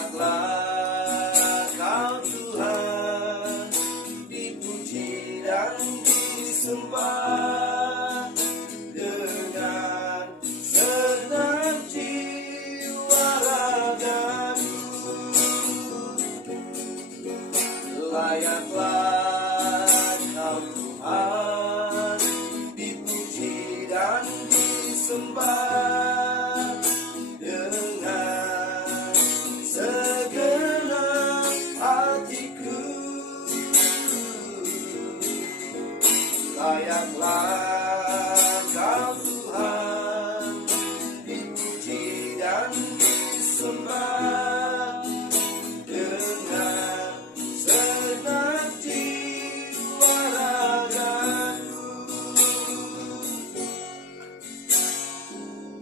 Layaklah Kau Tuhan, dipuji dan disembah dengan segenap jiwa ragaku. Layaklah Kau Tuhan, dipuji dan disembah dengan segenap hatiku. Layaklah Kau Tuhan, dipuji dan disembah dengan segenap jiwa ragaku.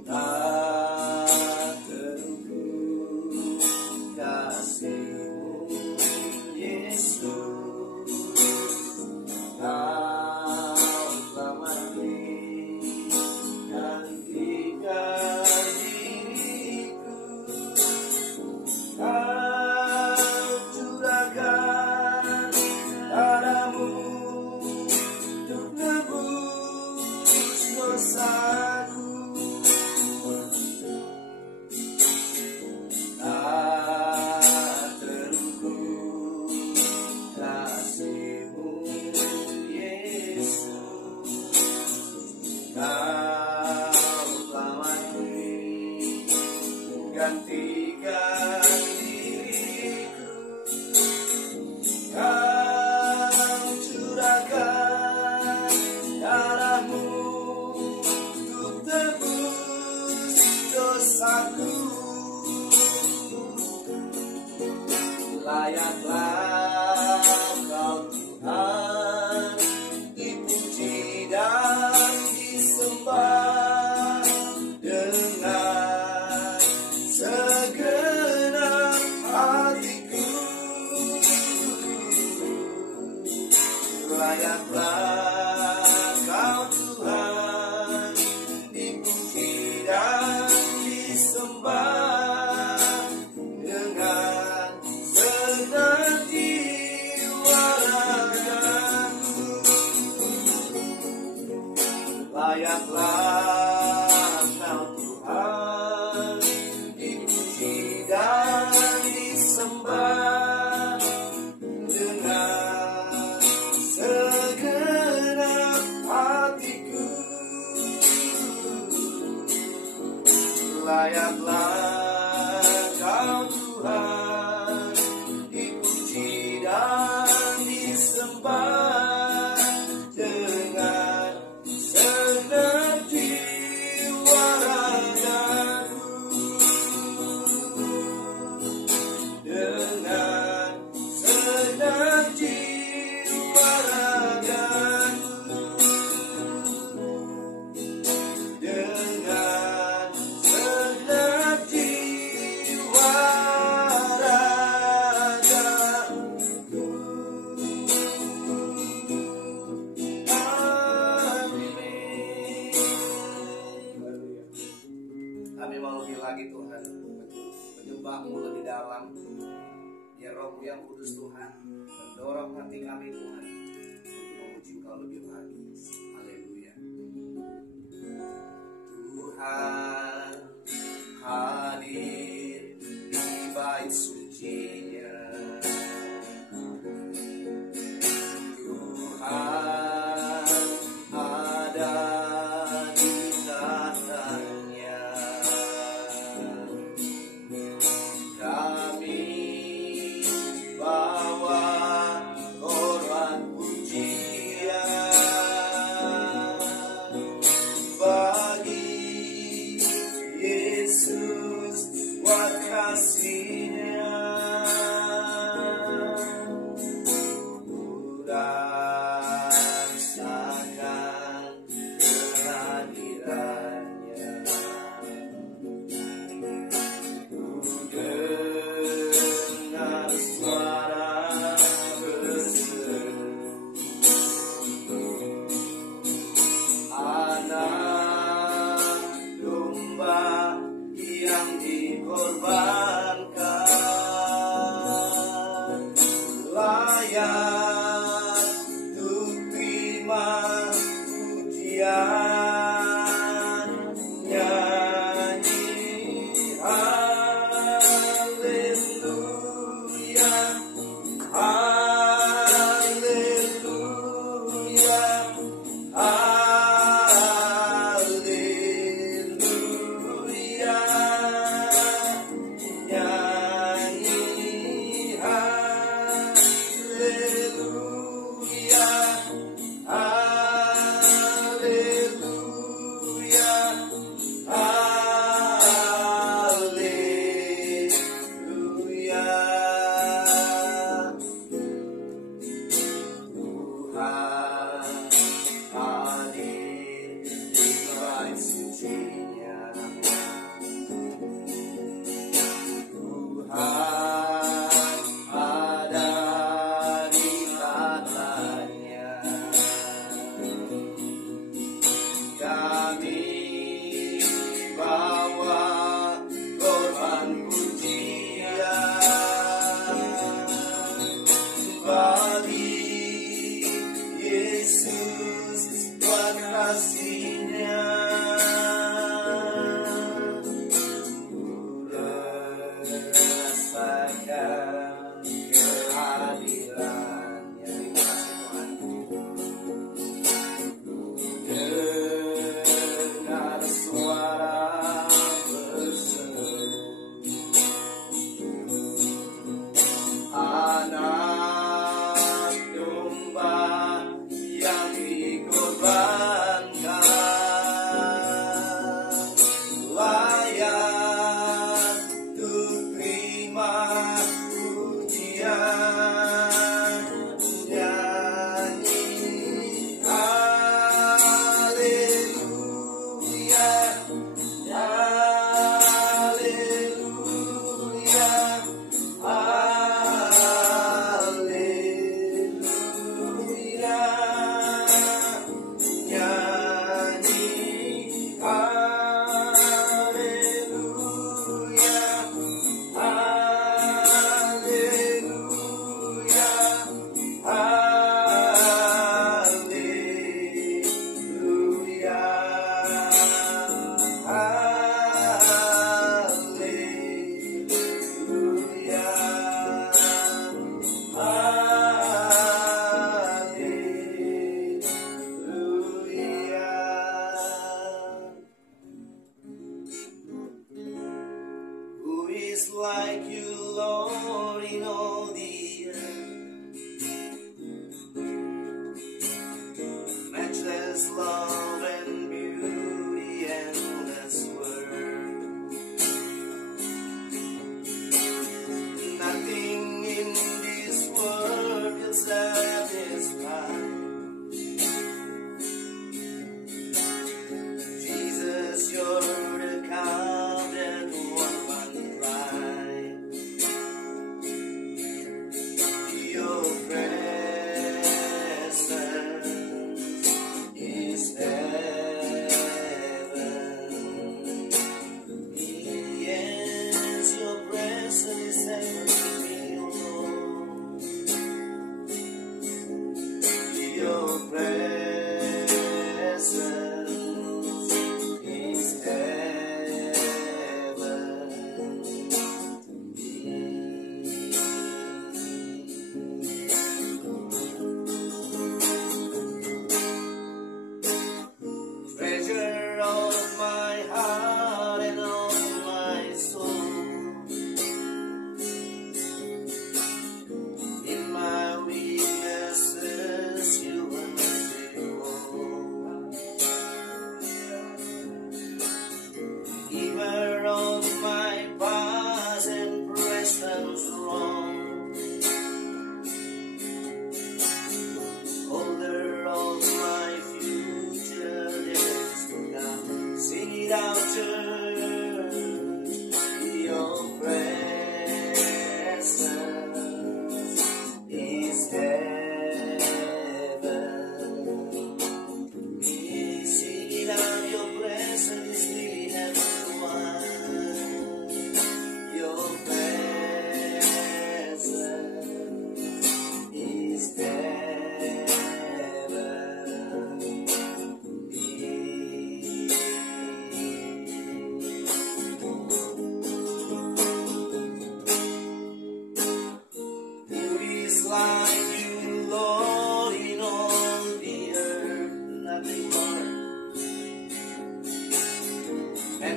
Tak terukur kasih-Mu, Yesus. Kau telah mati gantikan diriku. Kau curahkan darah-Mu untuk nebus dosaku. Tak terukur kasih-Mu, Yesus. Kau telah mati gantikan diriku. Kau curahkan darah-Mu untuk tebus dosaku. Layaklah Kau Tuhan, dipuji dan disembah dengan segenap hatiku. Layaklah Kau Tuhan, dipuji dan disembah dengan segenap jiwa ragaku. Layaklah Kau Tuhan, dipuji dan disembah dengan segenap hatiku. Layaklah Kau Tuhan, dipuji dan disembah dengan segenap jiwa ragaku. Dengan segenap jiwa ragaku. Dengan segenap jiwa ragaku. Kami mau lebih lagi Tuhan, menyembah-Mu lebih dalam. Biar Roh-Mu yang kudus Tuhan mendorong hati kami Tuhan untuk memuji Engkau lebih lagi. Haleluya. Tuhan hadir di bait suci-Nya. Tuhan ada di tahtanya. Kami bawa hormat pujian Yeah.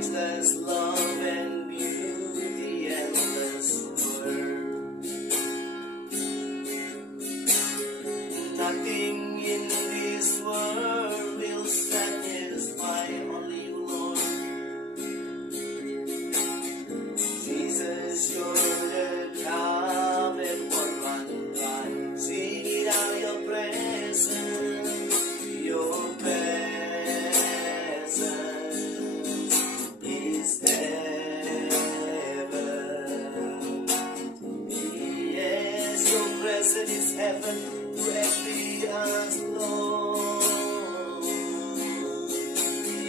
matchless love and beauty, endless word. Nothing in this world will satisfy, only you, Lord. Jesus, you're the cup and one run dry. Sing it out, your presence, your presence is heaven. Yes, your presence is heaven, greatly as Lord.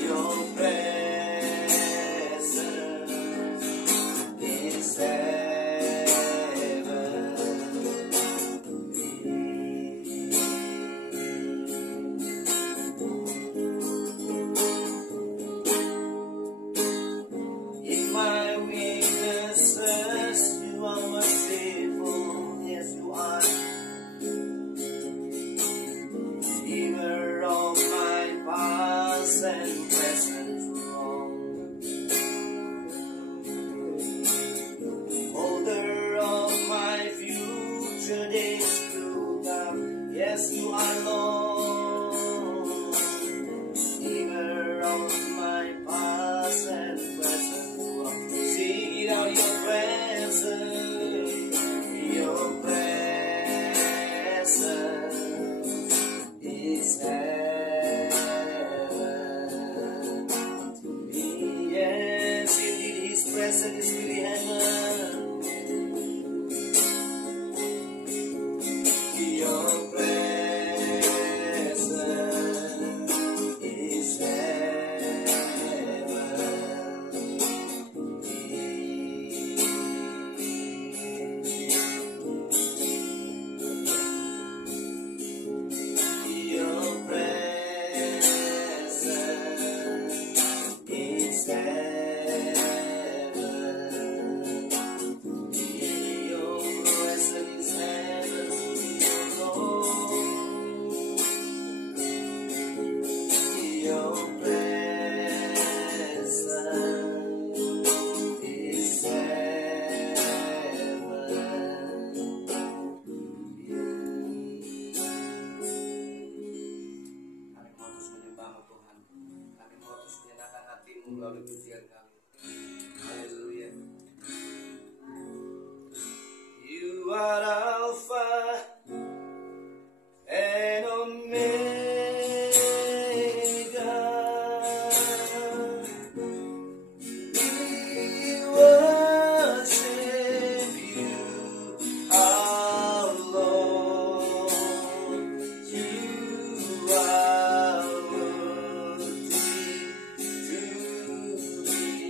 Your presence is heaven. In my weaknesses, you are merciful. Yes, you are. Giver of my past and present wrong, holder of my future days to come. Yes, you are, Lord. Giver of my past and present wrong. Sing it out, your presence, your presence is heaven to me. Yes, indeed, His presence is really heaven. Your presence is heaven to me. Your presence is heaven to me. Your presence is heaven to me, Lord. Your presence is heaven to me. Kami mau terus menyembah Tuhan. Kami mau terus menyenangkan hatimu melalui pujian kami. Haleluya. You are Alpha and Omega. We worship you, our Lord. You are worthy to be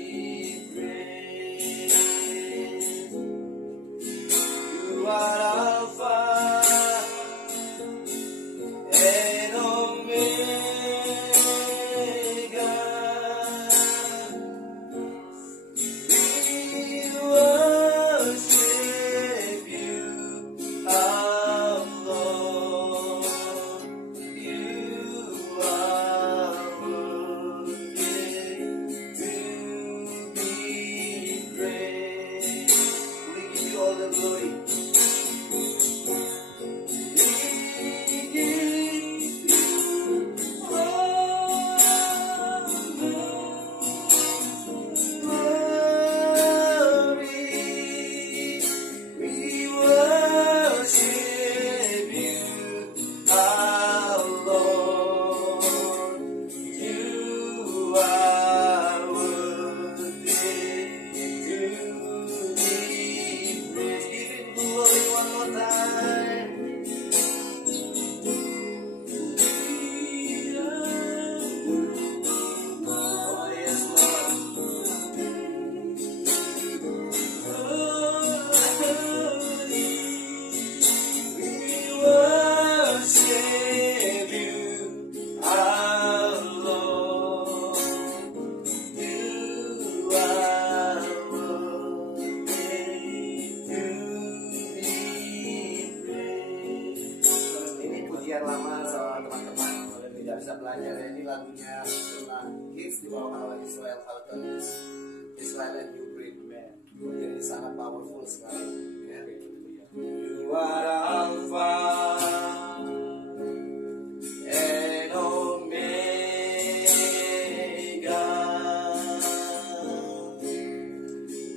ini lagunya pernah hits dibawakan oleh Israel Houghton, Israel and New Breed. Jadi sangat powerful sekali. Ya. You are Alpha and Omega.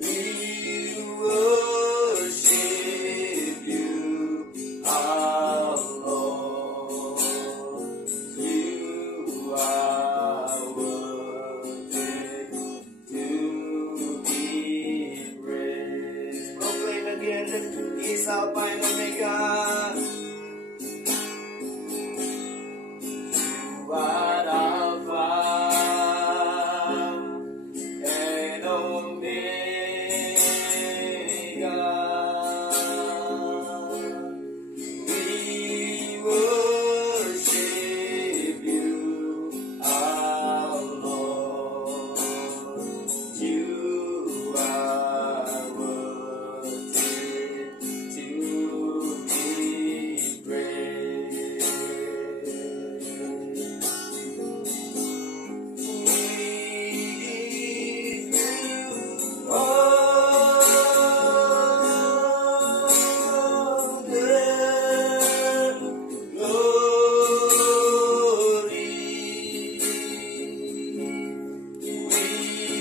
We worship you, our Lord. You are worthy to be praised. Proclaim again that He is Alpha and Omega. You are Alpha and Omega. We worship you, our Lord. You are worthy to be praised. We give you all the glory. We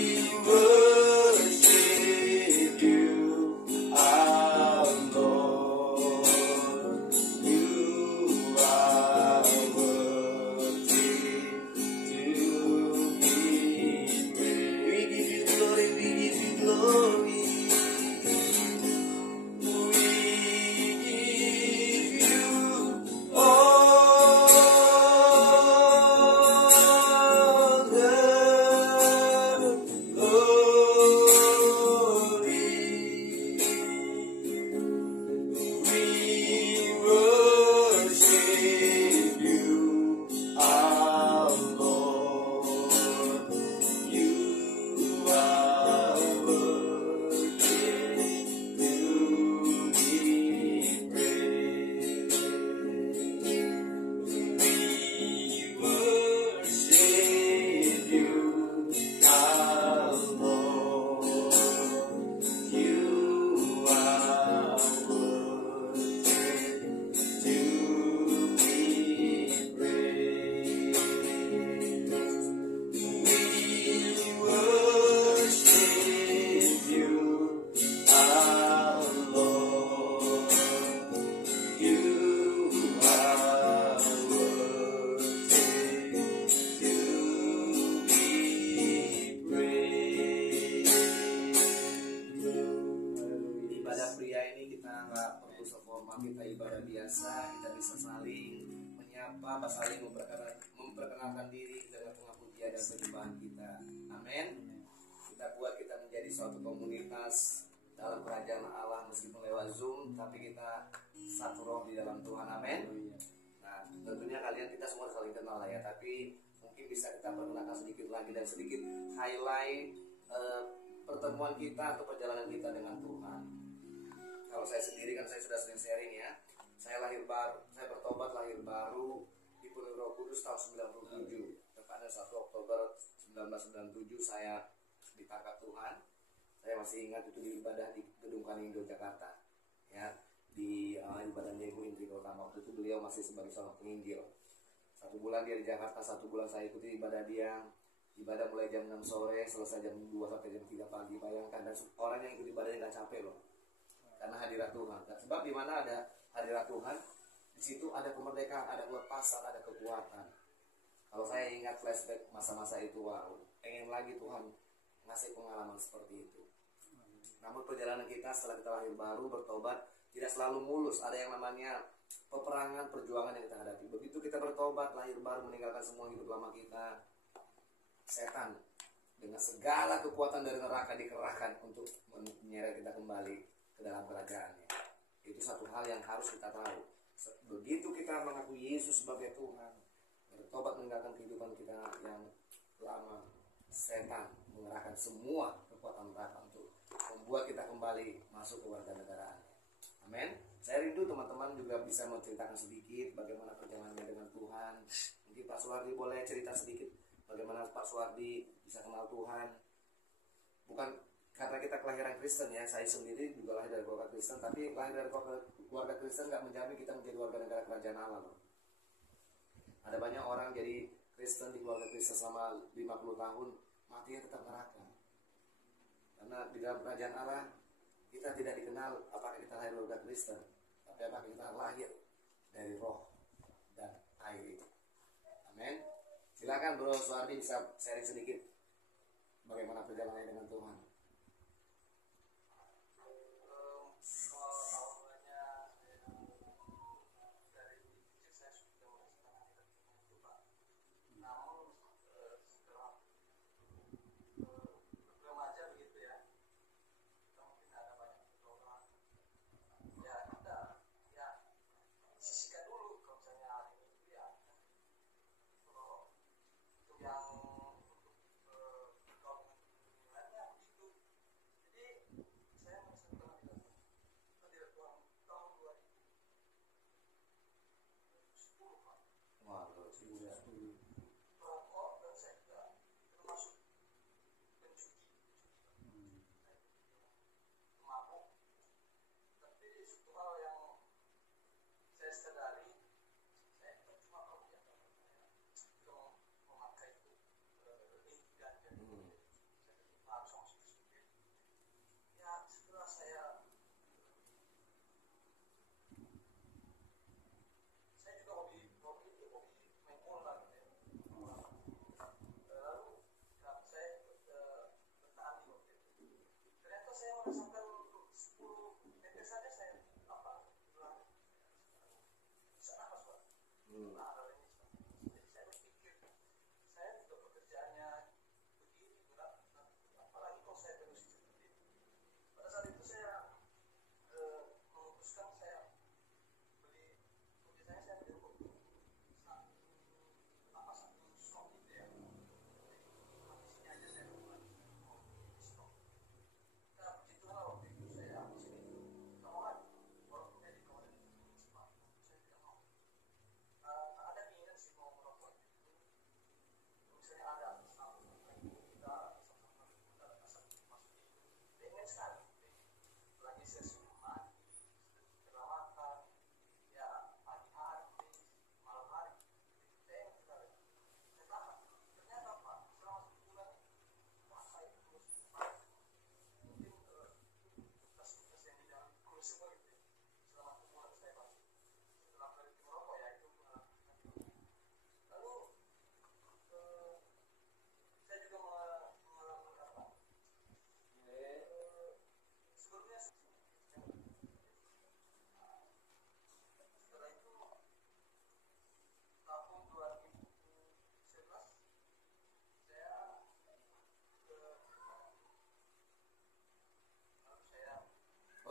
worship you, our Lord. You are worthy to be praised. We give you glory, we give you glory. We give you all the glory. We worship you, our Lord. You are worthy to be praised. We worship you, our Lord. You are worthy to be praised. We worship you, our Lord. You are worthy to be praised. Ibadah pria ini kita nggak perlu seformal, kita ibadah biasa, kita bisa saling menyapa, saling memperkenalkan diri dengan pengakuan dan penyembahan kita. Amin. Kita buat kita menjadi suatu komunitas dalam kerajaan Allah meskipun lewat Zoom, tapi kita satu roh di dalam Tuhan. Amin. Nah, tentunya kalian kita semua saling kenal lah ya, tapi mungkin bisa kita perkenalkan sedikit lagi dan sedikit highlight pertemuan kita atau perjalanan kita dengan Tuhan. Kalau saya sendiri kan saya sudah sering sharing ya. Saya bertobat lahir baru di penuh Roh Kudus tahun 97. Tepatnya 1 Oktober 1997 saya ditangkap Tuhan. Saya masih ingat itu di ibadah di Gedung Kanindo Jakarta. Ya, di ibadah Diego Intri Utama. Waktu itu beliau masih sebagai seorang penginjil. 1 bulan dia di Jakarta, 1 bulan saya ikuti ibadah dia. Ibadah mulai jam 6 sore, selesai jam 2 sampai jam 3 pagi. Bayangkan, dan orang yang ikut ibadahnya gak capek loh. Karena hadirat Tuhan. Dan sebab di mana ada hadirat Tuhan, di situ ada kemerdekaan, ada kelepasan, ada kekuatan. Kalau saya ingat flashback masa-masa itu, wow, pengen lagi Tuhan ngasih pengalaman seperti itu. Namun perjalanan kita setelah kita lahir baru, bertobat, tidak selalu mulus. Ada yang namanya peperangan, perjuangan yang kita hadapi. Begitu kita bertobat, lahir baru, meninggalkan semua hidup lama kita, setan dengan segala kekuatan dari neraka dikerahkan untuk menyeret kita kembali ke dalam kerajaannya. Itu satu hal yang harus kita tahu. Begitu kita mengakui Yesus sebagai Tuhan, bertobat meninggalkan kehidupan kita yang lama, setan mengerahkan semua kekuatan neraka untuk membuat kita kembali masuk ke warga negaraan. Amin. Saya rindu teman-teman juga bisa menceritakan sedikit bagaimana perjalanannya dengan Tuhan. Mungkin Pak Suwardi boleh cerita sedikit bagaimana Pak Suwardi bisa kenal Tuhan. Bukan karena kita kelahiran Kristen ya, saya sendiri juga lahir dari keluarga Kristen, tapi lahir dari keluarga Kristen nggak menjamin kita menjadi warga negara kerajaan Allah loh. Ada banyak orang jadi Kristen di keluarga Kristen selama 50 tahun, matinya tetap neraka. Karena di dalam kerajaan Allah kita tidak dikenal apakah kita lahir dari keluarga Kristen, tapi apakah kita lahir dari roh dan air itu. Amin. Silakan Bro Suwardi bisa sharing sedikit bagaimana perjalanannya dengan Tuhan.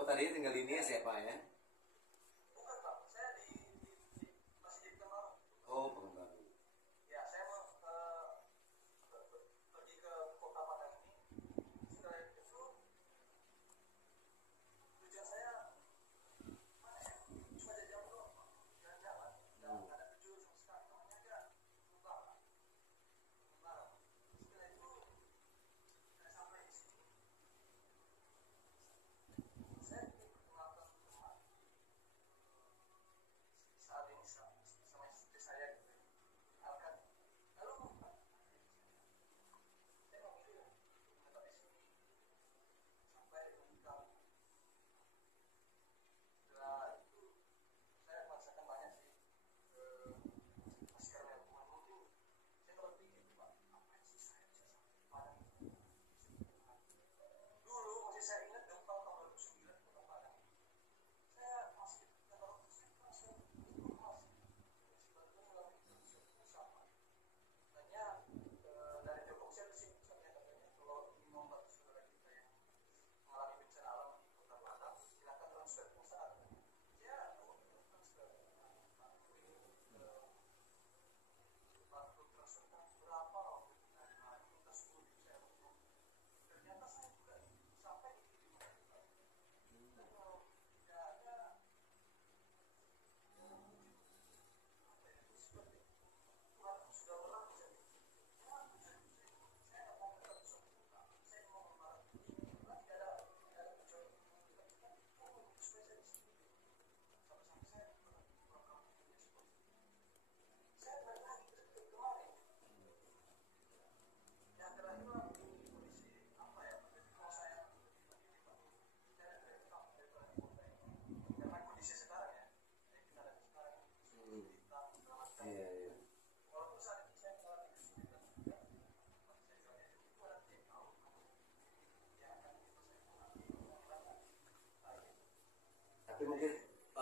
Oh tadi tinggal ini ya siapa ya? Oh Pekanbaru.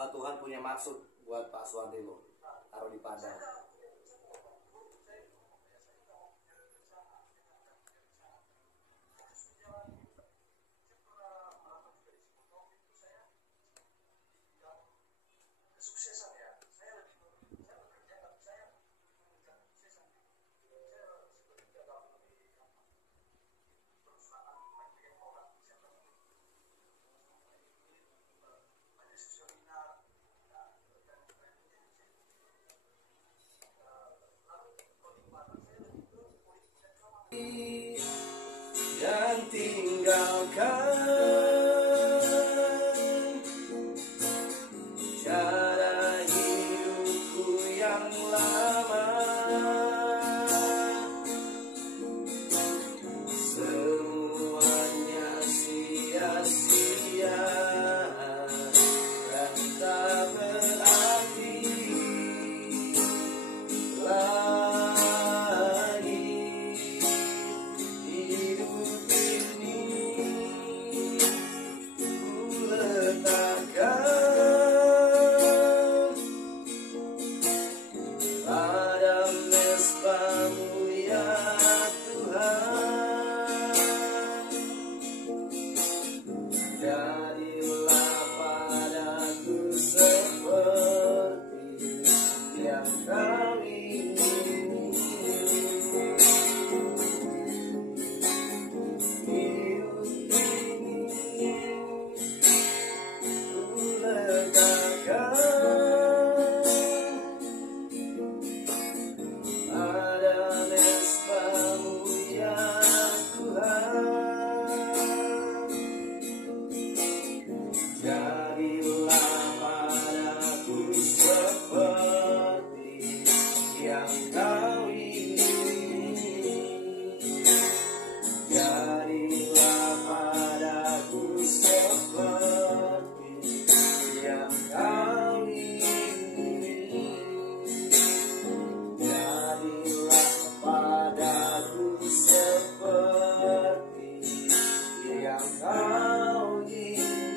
Tuhan punya maksud buat Pak Swardelo, taruh di Padang. Dan tinggalkan cara hidupku yang lama, semuanya sia-sia dan tak berarti lagi. Hidup ini ku letakkan pada mesbah-Mu ya Tuhan. Jadilah padaku seperti yang Kau ingini. Hidup ini ku letakkan pada mesbah-Mu ya Tuhan. Jadilah padaku seperti yang Kau ingini. Jadilah padaku seperti yang Kau ingini. Jadilah padaku seperti yang Kau ingini.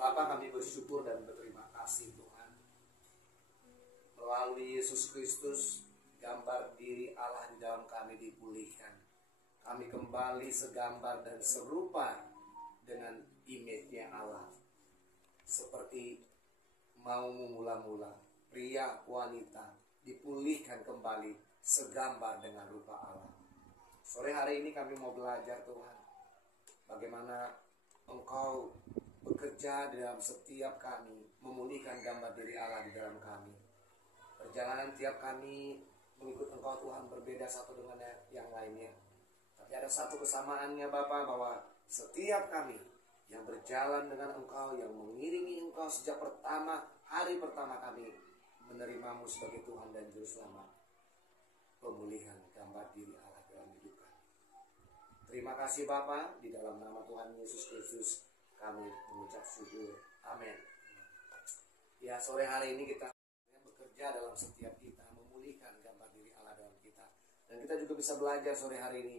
Bapa, kami bersyukur dan berterima kasih Tuhan. Melalui Yesus Kristus, gambar diri Allah di dalam kami dipulihkan. Kami kembali segambar dan serupa dengan image-nya Allah. Seperti mau mula-mula, pria, wanita dipulihkan kembali segambar dengan rupa Allah. Sore hari ini kami mau belajar Tuhan, bagaimana Engkau bekerja dalam setiap kami, memulihkan gambar diri Allah di dalam kami. Perjalanan tiap kami mengikut Engkau Tuhan berbeda satu dengan yang lainnya. Tapi ada satu kesamaannya Bapa, bahwa setiap kami yang berjalan dengan Engkau, yang mengiringi Engkau sejak hari pertama kami menerimamu sebagai Tuhan dan Juru Selamat, pemulihan gambar diri Allah dalam hidup kami. Terima kasih Bapa, di dalam nama Tuhan Yesus Kristus kami mengucap syukur. Amin. Ya, sore hari ini kita bekerja dalam setiap kita, memulihkan gambar diri Allah dalam kita. Dan kita juga bisa belajar sore hari ini,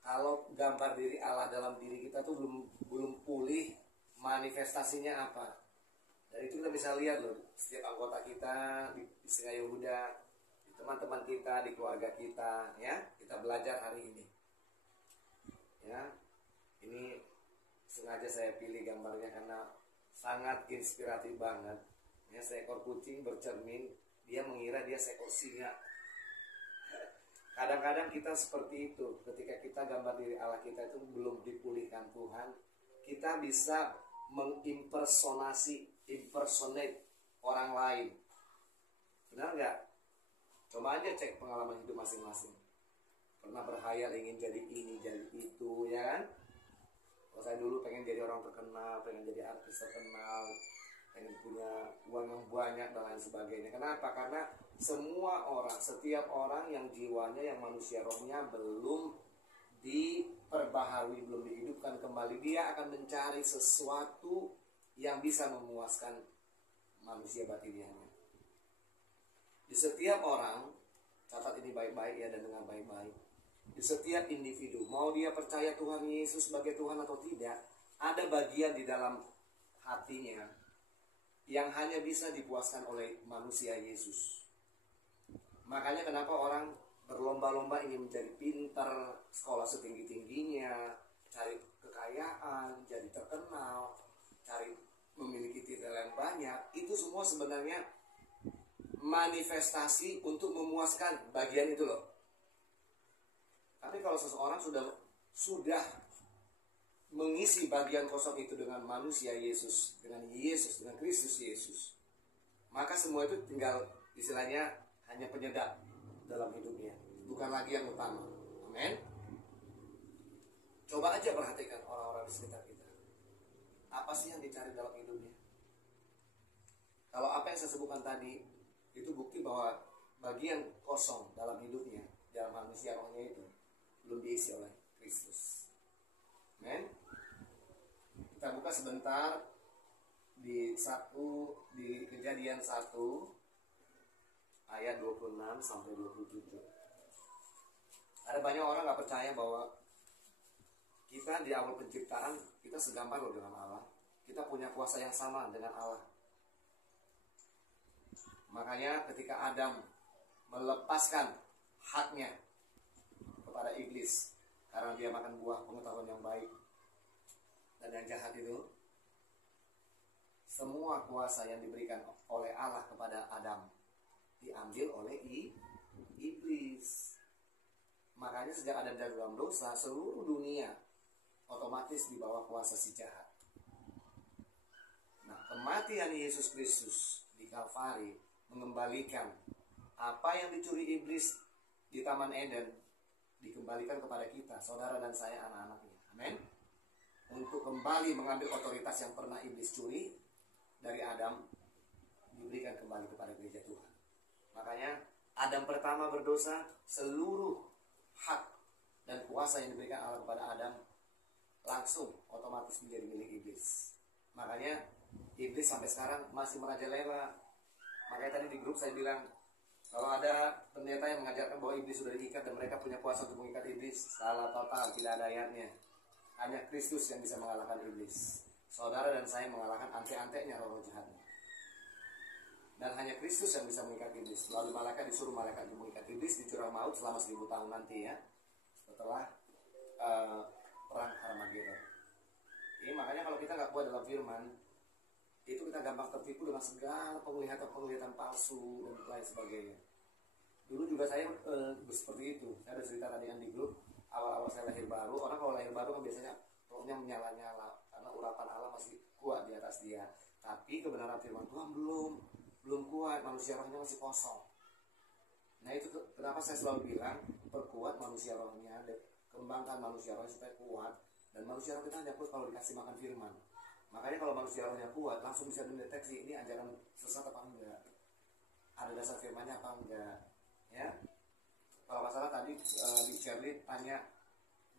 kalau gambar diri Allah dalam diri kita tuh belum pulih, manifestasinya apa? Dan itu kita bisa lihat loh, setiap anggota kita di Singa Yehuda, di teman-teman kita, di keluarga kita, ya. Kita belajar hari ini. Ya. Ini sengaja saya pilih gambarnya karena sangat inspiratif banget. Ya, seekor kucing bercermin, dia mengira dia seekor singa. Kadang-kadang kita seperti itu, ketika kita gambar diri Allah kita itu belum dipulihkan Tuhan, kita bisa impersonate orang lain. Benar nggak? Coba aja cek pengalaman hidup masing-masing. Pernah berhayal ingin jadi ini, jadi itu, ya kan? Kalau saya dulu pengen jadi orang terkenal, pengen jadi artis terkenal, pengen punya uang yang banyak dan lain sebagainya. Kenapa? Karena semua orang, setiap orang yang jiwanya, yang manusia rohnya belum diperbaharui, belum dihidupkan kembali, dia akan mencari sesuatu yang bisa memuaskan manusia batiniahnya. Di setiap orang, catat ini baik-baik ya dan dengar baik-baik. Di setiap individu, mau dia percaya Tuhan Yesus sebagai Tuhan atau tidak, ada bagian di dalam hatinya yang hanya bisa dipuaskan oleh manusia Yesus. Makanya kenapa orang berlomba-lomba ingin menjadi pintar, sekolah setinggi-tingginya, cari kekayaan, jadi terkenal, cari memiliki titel yang banyak. Itu semua sebenarnya manifestasi untuk memuaskan bagian itu loh. Tapi kalau seseorang sudah mengisi bagian kosong itu dengan manusia Yesus, dengan Kristus Yesus, maka semua itu tinggal istilahnya hanya penyedap dalam hidupnya, bukan lagi yang utama. Amin. Coba aja perhatikan orang-orang di sekitar kita. Apa sih yang dicari dalam hidupnya? Kalau apa yang saya sebutkan tadi, itu bukti bahwa bagian kosong dalam hidupnya, dalam manusia rohnya itu belum diisi oleh Kristus. Amin. Kita buka sebentar di Kejadian 1 ayat 26 sampai 27. Ada banyak orang gak percaya bahwa kita di awal penciptaan kita segambar loh dengan Allah. Kita punya kuasa yang sama dengan Allah. Makanya ketika Adam melepaskan haknya kepada iblis karena dia makan buah pengetahuan yang baik dan yang jahat itu, semua kuasa yang diberikan oleh Allah kepada Adam diambil oleh iblis. Makanya sejak Adam jatuh dalam dosa, seluruh dunia otomatis di bawah kuasa si jahat. Nah, kematian Yesus Kristus di Kalvari mengembalikan apa yang dicuri iblis di Taman Eden, dikembalikan kepada kita, saudara dan saya, anak-anaknya. Amin. Untuk kembali mengambil otoritas yang pernah iblis curi dari Adam, diberikan kembali kepada gereja Tuhan. Makanya Adam pertama berdosa, seluruh hak dan kuasa yang diberikan Allah kepada Adam langsung otomatis menjadi milik iblis. Makanya iblis sampai sekarang masih merajalela. Makanya tadi di grup saya bilang, kalau ada pendeta yang mengajarkan bahwa iblis sudah diikat dan mereka punya kuasa untuk mengikat iblis, salah total, tidak ada ayatnya. Hanya Kristus yang bisa mengalahkan iblis. Saudara dan saya mengalahkan ante-antenya roh jahatnya. Dan hanya Kristus yang bisa mengikat iblis. Lalu malaikat disuruh malaikat mengikat iblis di jurang maut selama 1000 tahun nanti ya, setelah perang Armageddon. Jadi makanya kalau kita nggak kuat dalam firman, itu kita gampang tertipu dengan segala penglihatan palsu dan lain sebagainya. Dulu juga saya seperti itu. Saya ada cerita tadi kan di grup, awal-awal saya lahir baru. Orang kalau lahir baru kan biasanya rohnya menyala-nyala karena urapan Allah masih kuat di atas dia. Tapi kebenaran firman Tuhan belum kuat, manusia rohnya masih kosong. Nah itu kenapa saya selalu bilang, perkuat manusia rohnya, kembangkan manusia rohnya supaya kuat. Dan manusia roh kita hanya kuat kalau dikasih makan firman. Makanya kalau manusia rohnya kuat, langsung bisa mendeteksi ini ajaran sesat apa enggak, ada dasar firmannya apa enggak. Ya, kalau masalah tadi di Shirley tanya,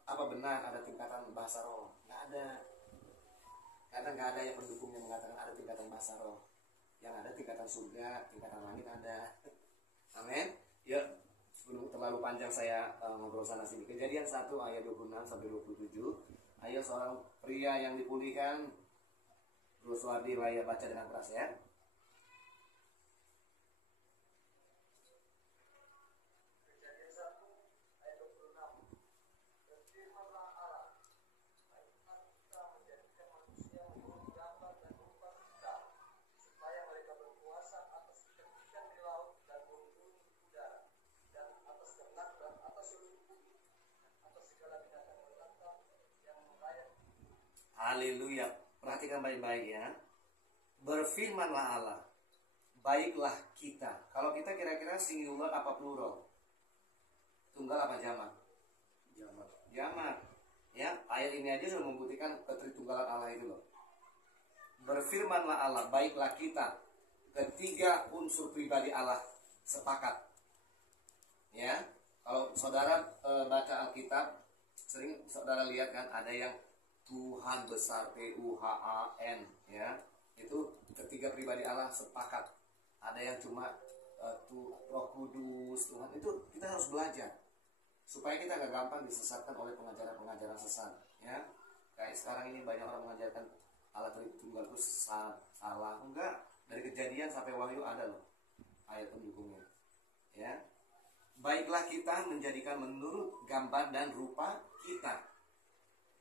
apa benar ada tingkatan bahasa roh? Nggak ada. Karena nggak ada yang pendukungnya mengatakan ada tingkatan bahasa roh. Yang ada tingkatan surga, tingkatan langit ada. Amin. Ya, sebelum terlalu panjang saya ngobrol sana sini. Kejadian 1 ayat 26 sampai 27. Ayo seorang pria yang dipulihkan, Bro Suwardi, Raya baca dengan keras ya. Haleluya. Perhatikan baik-baik ya. Berfirmanlah Allah, baiklah kita. Kalau kita kira-kira singular apa plural? Tunggal apa jamak? Jamak. Ya, ayat ini aja sudah membuktikan ketritunggalan Allah itu loh. Berfirmanlah Allah, baiklah kita. Ketiga unsur pribadi Allah sepakat. Ya, kalau saudara baca Alkitab, sering saudara lihat kan ada yang Tuhan besar, Tuhan, ya, itu ketiga pribadi Allah sepakat. Ada yang cuma Roh Kudus, Tuhan. Itu kita harus belajar supaya kita gak gampang disesatkan oleh pengajaran-pengajaran sesat, ya. Kayak sekarang ini banyak orang mengajarkan Allah Tritunggal itu salah. Enggak, dari Kejadian sampai Wahyu ada loh ayat pendukungnya. Ya, baiklah kita menjadikan menurut gambar dan rupa kita.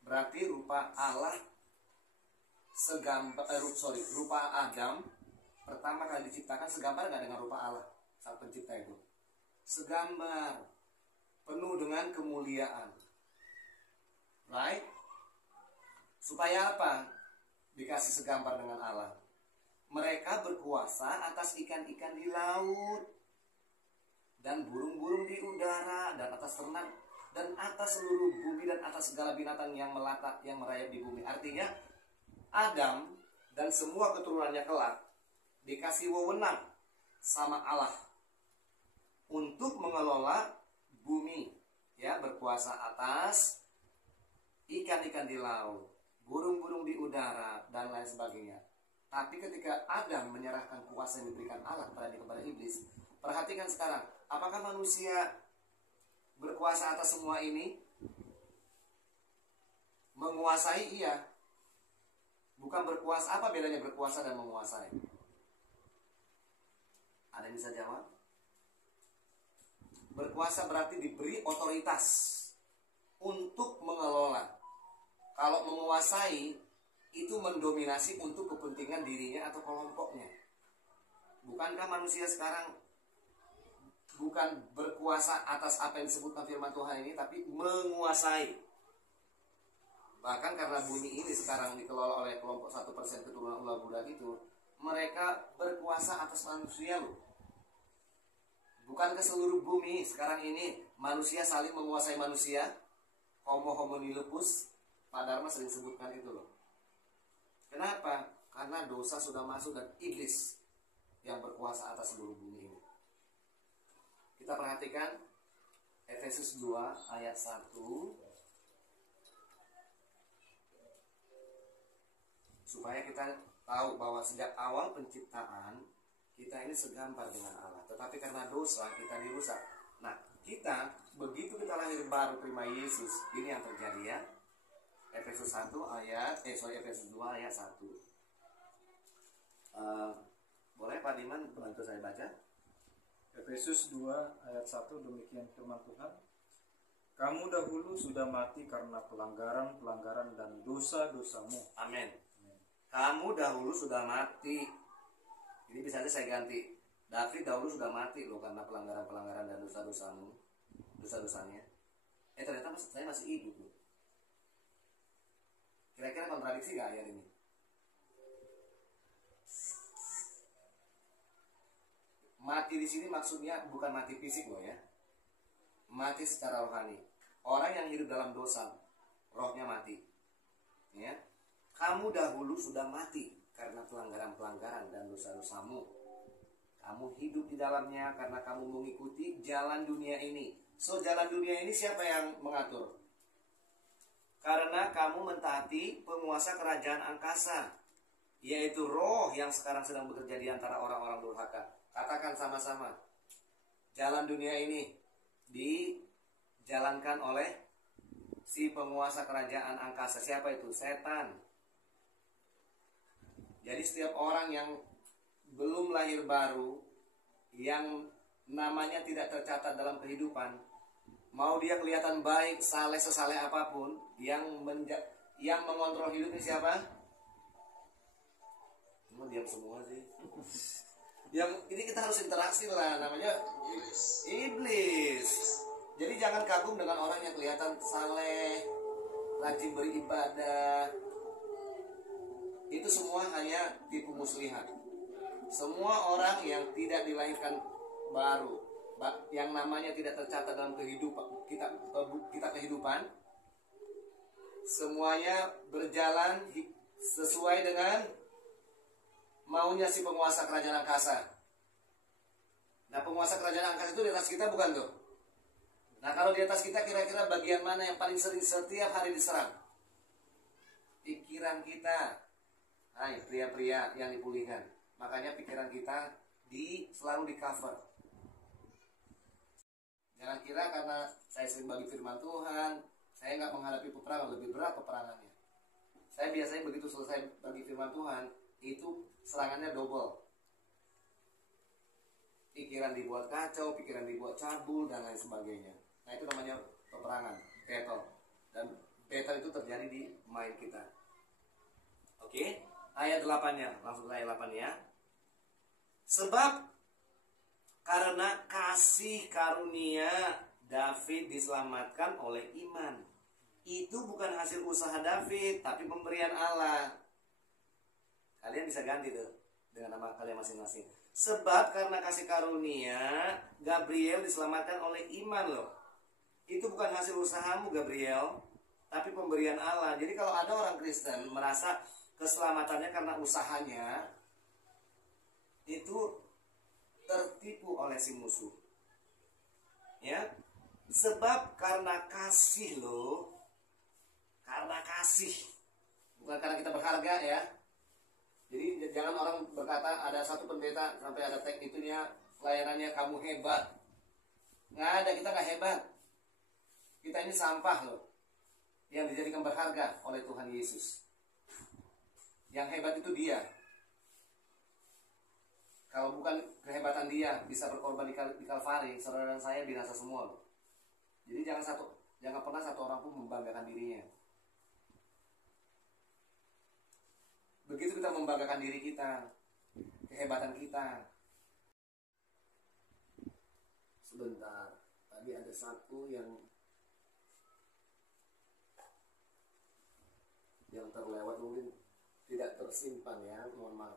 Berarti rupa Allah rupa Adam pertama kali diciptakan segambar nggak dengan rupa Allah saat pencipta itu? Segambar, penuh dengan kemuliaan. Right? Supaya apa? Dikasih segambar dengan Allah. Mereka berkuasa atas ikan-ikan di laut dan burung-burung di udara dan atas ternak dan atas seluruh bumi dan atas segala binatang yang melata yang merayap di bumi. Artinya Adam dan semua keturunannya kelak dikasih wewenang sama Allah untuk mengelola bumi, ya, berkuasa atas ikan-ikan di laut, burung-burung di udara dan lain sebagainya. Tapi ketika Adam menyerahkan kuasa yang diberikan Allah kepada iblis, perhatikan sekarang, apakah manusia berkuasa atas semua ini? Menguasai, iya. Bukan berkuasa. Apa bedanya berkuasa dan menguasai? Ada yang bisa jawab? Berkuasa berarti diberi otoritas untuk mengelola. Kalau menguasai itu mendominasi untuk kepentingan dirinya atau kelompoknya. Bukankah manusia sekarang bukan berkuasa atas apa yang disebutkan firman Tuhan ini, tapi menguasai. Bahkan karena bumi ini sekarang dikelola oleh kelompok 1% keturunan ular budak itu, mereka berkuasa atas manusia loh. Bukan ke seluruh bumi sekarang ini manusia saling menguasai manusia. Homo homini lupus, Pak Dharma sering sebutkan itu loh. Kenapa? Karena dosa sudah masuk dan iblis yang berkuasa atas seluruh bumi ini. Kita perhatikan Efesus 2 ayat 1. Supaya kita tahu bahwa sejak awal penciptaan kita ini segambar dengan Allah, tetapi karena dosa kita dirusak. Nah, begitu kita lahir baru terima Yesus, ini yang terjadi ya. Efesus 1 ayat Efesus 2 ayat 1. Boleh Pak Diman bantu saya baca? Efesus 2 ayat 1, demikian firman Tuhan. Kamu dahulu sudah mati karena pelanggaran dan dosa-dosamu. Amin. Kamu dahulu sudah mati. Ini bisa aja saya ganti. David dahulu sudah mati loh karena pelanggaran dan dosa-dosanya. Ternyata saya masih hidup loh. Kira-kira kontradiksi gak ayat ini? Mati di sini maksudnya bukan mati fisik loh ya. Mati secara rohani. Orang yang hidup dalam dosa, rohnya mati. Ya. Kamu dahulu sudah mati karena pelanggaran dan dosa-dosamu. Kamu hidup di dalamnya karena kamu mengikuti jalan dunia ini. So, jalan dunia ini siapa yang mengatur? Karena kamu mentaati penguasa kerajaan angkasa, yaitu roh yang sekarang sedang bekerja di antara orang-orang durhaka. Katakan sama-sama. Jalan dunia ini dijalankan oleh si penguasa kerajaan angkasa. Siapa itu? Setan. Jadi setiap orang yang belum lahir baru, yang namanya tidak tercatat dalam kehidupan, mau dia kelihatan baik, sesaleh apapun, yang mengontrol hidupnya siapa? Mau diam semua sih. Ini kita harus interaksi lah, namanya iblis. Jadi jangan kagum dengan orang yang kelihatan saleh, rajin beribadah. Itu semua hanya tipu muslihat. Semua orang yang tidak dilahirkan baru, yang namanya tidak tercatat dalam kehidupan kita kehidupan, semuanya berjalan sesuai dengan maunya si penguasa kerajaan angkasa. Nah, penguasa kerajaan angkasa itu di atas kita bukan tuh? Nah, kalau di atas kita kira-kira bagian mana yang paling sering setiap hari diserang? Pikiran kita. Hai, pria-pria yang dipulihkan. Makanya pikiran kita selalu di cover. Jangan kira karena saya sering bagi firman Tuhan, saya nggak menghadapi peperangan, lebih berat peperangannya. Saya biasanya begitu selesai bagi firman Tuhan, itu serangannya double. Pikiran dibuat kacau, pikiran dibuat cabul, dan lain sebagainya. Nah, itu namanya peperangan, battle. Dan battle itu terjadi di mind kita. Oke, ayat 8-nya. Langsung ke ayat 8 ya. Sebab karena kasih karunia David diselamatkan oleh iman. Itu bukan hasil usaha David, tapi pemberian Allah. Kalian bisa ganti tuh dengan nama kalian masing-masing. Sebab karena kasih karunia Gabriel diselamatkan oleh iman loh. Itu bukan hasil usahamu Gabriel, tapi pemberian Allah. Jadi kalau ada orang Kristen merasa keselamatannya karena usahanya, itu tertipu oleh si musuh. Ya. Sebab karena kasih loh. Karena kasih, bukan karena kita berharga ya. Jadi jangan orang berkata ada satu pendeta sampai ada tag itunya pelayanannya kamu hebat. Nggak ada, kita nggak hebat. Kita ini sampah loh, yang dijadikan berharga oleh Tuhan Yesus. Yang hebat itu dia. Kalau bukan kehebatan dia bisa berkorban di Kalvari, saudara dan saya binasa semua loh. Jadi jangan pernah satu orang pun membanggakan dirinya. Begitu kita membanggakan diri kita, kehebatan kita. Sebentar, tadi ada satu yang terlewat, mungkin tidak tersimpan ya, mohon maaf.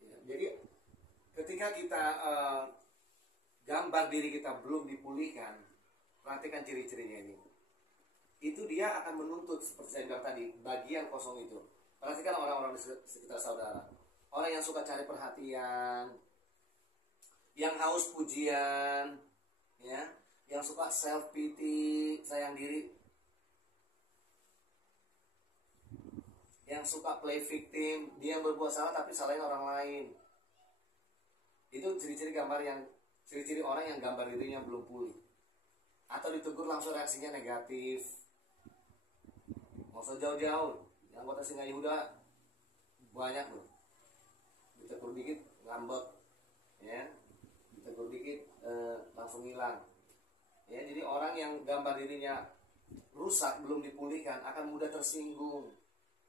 Ya, jadi ketika kita gambar diri kita belum dipulihkan, perhatikan ciri-cirinya ini. Itu dia akan menuntut seperti saya bilang tadi, bagian kosong itu. Perhatikan orang-orang di sekitar saudara. Orang yang suka cari perhatian, yang haus pujian, ya, yang suka self pity, sayang diri, yang suka play victim, dia berbuat salah tapi salahin orang lain. Itu ciri-ciri ciri-ciri orang yang gambar dirinya belum pulih. Atau ditegur langsung reaksinya negatif. Nggak usah jauh-jauh. Anggota Singa Yehuda banyak loh. Ditegur dikit ngambek, ya. Ditegur dikit langsung hilang. Ya, jadi orang yang gambar dirinya rusak belum dipulihkan akan mudah tersinggung,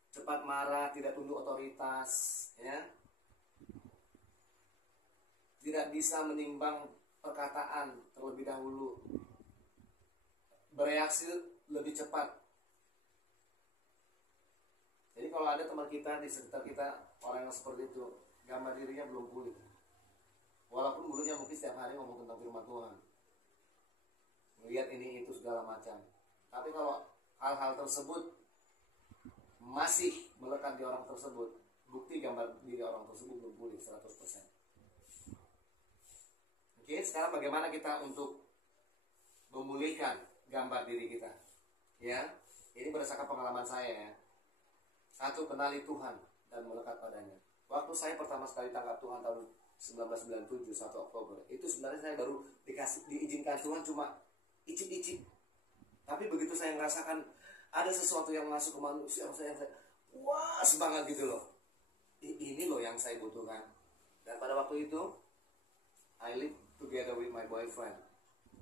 cepat marah, tidak tunduk otoritas, ya. Tidak bisa menimbang perkataan terlebih dahulu, bereaksi lebih cepat. Jadi kalau ada teman kita di sekitar kita orang yang seperti itu, gambar dirinya belum pulih. Walaupun mulutnya mungkin setiap hari ngomong tentang firman Tuhan, melihat ini itu segala macam. Tapi kalau hal-hal tersebut masih melekat di orang tersebut, bukti gambar diri orang tersebut belum pulih 100%. Oke, sekarang bagaimana kita untuk memulihkan gambar diri kita? Ya, ini berdasarkan pengalaman saya ya. Satu, kenali Tuhan dan melekat padanya. Waktu saya pertama sekali tangkap Tuhan tahun 1997, 1 Oktober, itu sebenarnya saya baru diizinkan Tuhan cuma icip-icip. Tapi begitu saya merasakan ada sesuatu yang masuk ke manusia, saya wah semangat gitu loh. Ini loh yang saya butuhkan. Dan pada waktu itu I live together with my boyfriend.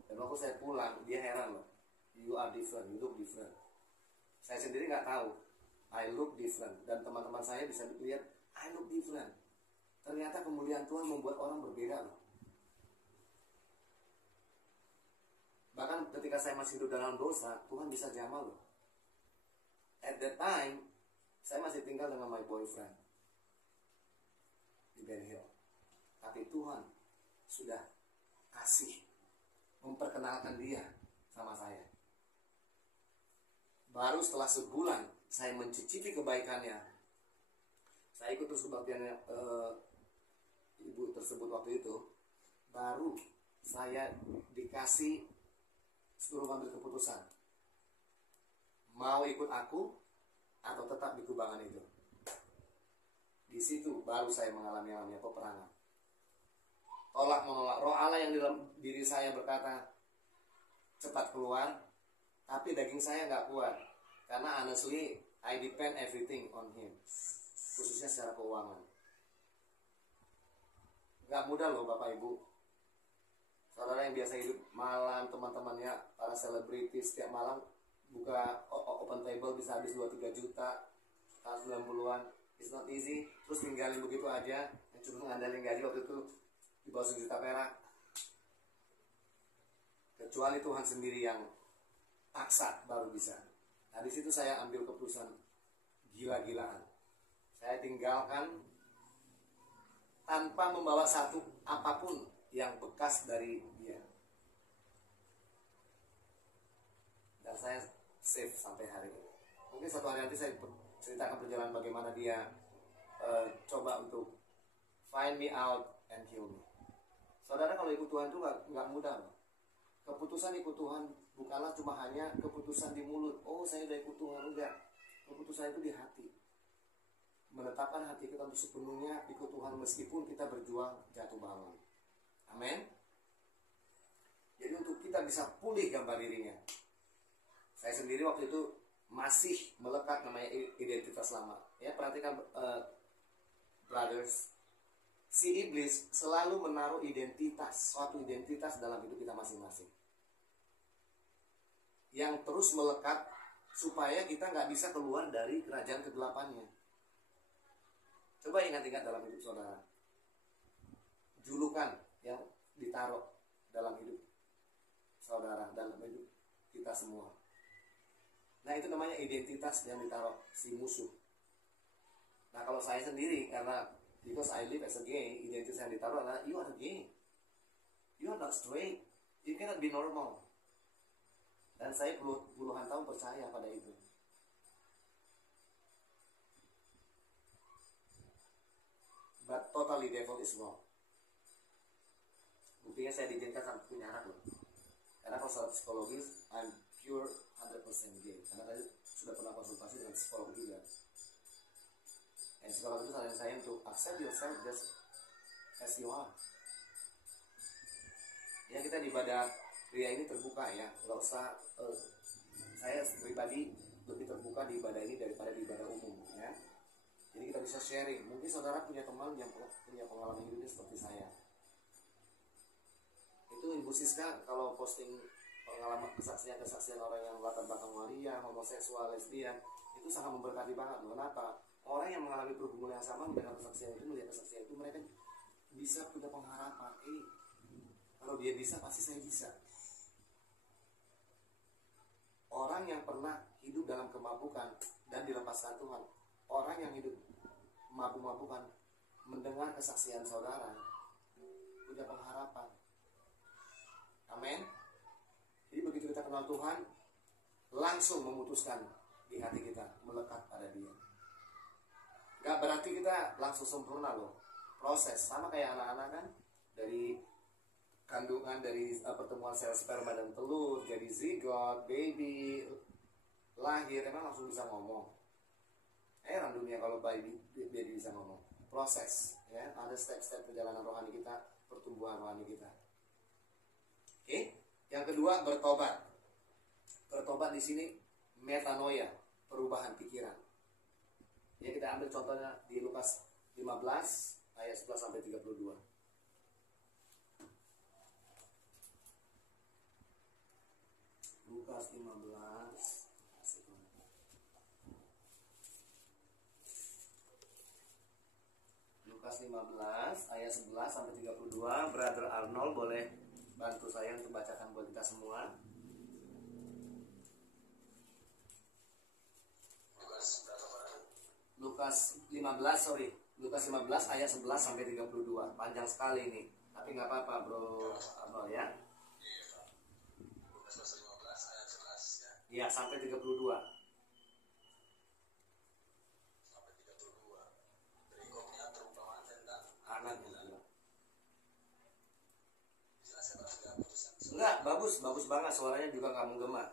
Dan waktu saya pulang, dia heran loh. You are different, you look different. Saya sendiri nggak tahu I look different, dan teman-teman saya bisa lihat I look different. Ternyata kemuliaan Tuhan membuat orang berbeda loh. Bahkan ketika saya masih hidup dalam dosa, Tuhan bisa jamah loh. At that time, saya masih tinggal dengan my boyfriend di Ben Hill. Tapi Tuhan sudah kasih, memperkenalkan dia sama saya. Baru setelah sebulan saya mencicipi kebaikannya. Saya ikut terus kebaktiannya ibu tersebut waktu itu. Baru saya dikasih suruh ambil keputusan, mau ikut aku atau tetap di kubangan itu. Di situ baru saya mengalami peperangan. Tolak menolak. Roh Allah yang di dalam diri saya berkata cepat keluar, tapi daging saya nggak kuat. Karena honestly I depend everything on him, khususnya secara keuangan. Gak mudah loh Bapak Ibu. Saudara yang biasa hidup malam, teman-temannya para selebritis setiap malam buka open table bisa habis 2-3 juta tahun 90-an. It's not easy. Terus tinggalin begitu aja, yang cuma ngandalin gaji waktu itu di bawah 1 juta perak. Kecuali Tuhan sendiri yang paksa baru bisa. Nah di situ saya ambil keputusan gila-gilaan. Saya tinggalkan tanpa membawa satu apapun yang bekas dari dia. Dan saya save sampai hari ini. Mungkin suatu hari nanti saya ceritakan perjalanan bagaimana dia coba untuk find me out and kill me. Saudara, kalau ikut Tuhan itu nggak mudah loh. Keputusan ikut Tuhan bukanlah cuma hanya keputusan di mulut. Oh saya udah ikut Tuhan, enggak. Keputusan itu di hati. Menetapkan hati kita untuk sepenuhnya ikut Tuhan meskipun kita berjuang jatuh bangun. Amin. Jadi untuk kita bisa pulih gambar dirinya. Saya sendiri waktu itu masih melekat namanya identitas lama. Ya perhatikan brothers, si iblis selalu menaruh identitas, suatu identitas dalam hidup kita masing-masing, yang terus melekat supaya kita nggak bisa keluar dari kerajaan kegelapannya. Coba ingat-ingat dalam hidup saudara, julukan yang ditaruh dalam hidup saudara, dalam hidup kita semua. Nah itu namanya identitas yang ditaruh si musuh. Nah kalau saya sendiri, karena because I live as a gay, identitas yang ditaruh adalah you are gay, you are not straight, you cannot be normal. Dan saya puluhan tahun percaya pada itu. But totally devil is wrong. Buktinya saya diizinkan sampai punya anak loh. Karena kalau secara psikologis I'm pure 100% gay. Karena saya sudah pernah konsultasi dengan psikolog juga. Dan psikolog itu saran saya untuk accept yourself just as you are. Ya kita di ibadah pria ini terbuka ya. Nggak usah saya pribadi lebih terbuka di ibadah ini daripada di ibadah umum ya. Jadi kita bisa sharing. Mungkin saudara punya teman yang punya pengalaman hidupnya seperti saya. Itu Ibu Siska kalau posting pengalaman kesaksian orang yang latar belakang waria, homoseksual, lesbian, itu sangat memberkati banget. Kenapa? Orang yang mengalami perhubungan yang sama mendengar kesaksian itu, melihat kesaksian itu, mereka bisa punya pengharapan. Kalau dia bisa, pasti saya bisa. Orang yang pernah hidup dalam kemabukan dan dilepaskan Tuhan, orang yang hidup mabuk-mabukan, mendengar kesaksian saudara, punya pengharapan. Amin. Jadi begitu kita kenal Tuhan, langsung memutuskan di hati kita melekat pada Dia. Gak berarti kita langsung sempurna loh. Proses sama kayak anak-anak kan, dari kandungan, dari pertemuan sel sperma dan telur jadi zigot, baby, lahir, emang langsung bisa ngomong. Heran dunia kalau bayi bisa ngomong. Proses ya, ada step-step perjalanan rohani kita, pertumbuhan rohani kita. Oke, yang kedua bertobat. Bertobat di sini metanoia, perubahan pikiran. Ya kita ambil contohnya di Lukas 15 ayat 11 sampai 32. Lukas 15 ayat 11 sampai 32. Brother Arnold boleh bantu saya untuk bacakan buat kita semua. Lukas 15 ayat 11 sampai 32. Panjang sekali ini, tapi nggak apa-apa bro Arnold ya. Lukas 15 ayat 11 ya. Iya, sampai 32. Sampai 32. Berikutnya perumpamaan tentang anak gila. Enggak, bagus banget, suaranya juga nggak menggema.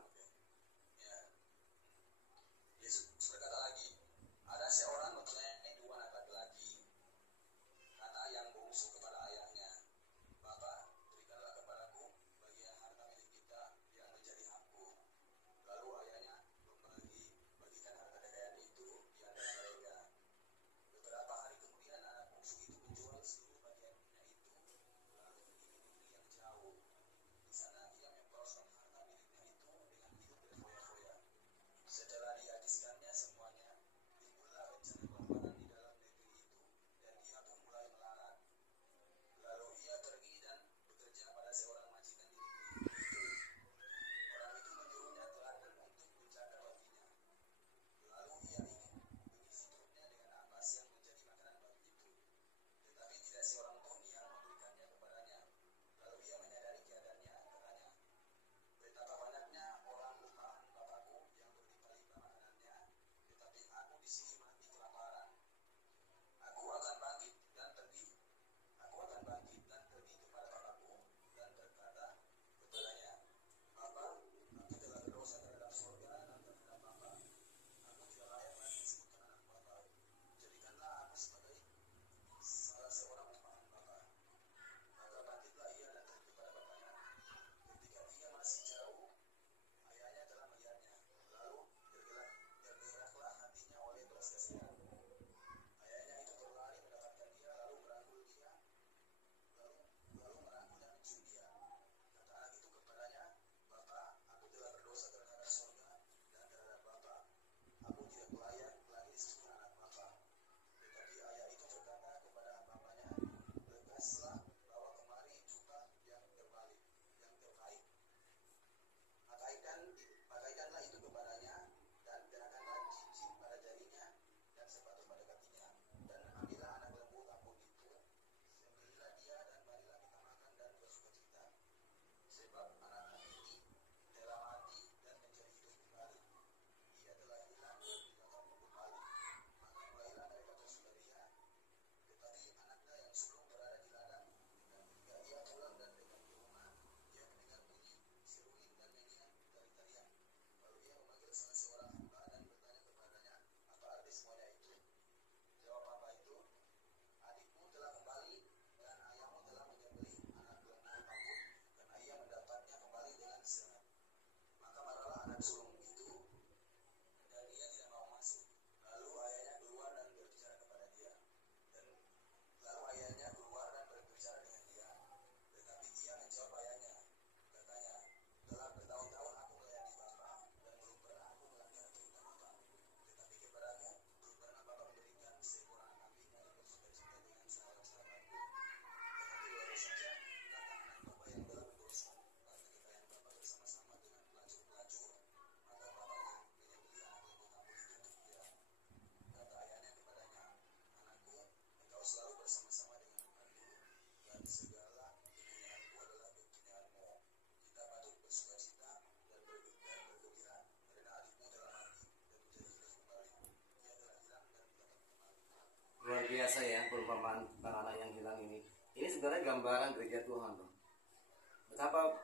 biasa ya, perumpamaan anak yang hilang ini. Ini sebenarnya gambaran gereja Tuhan loh.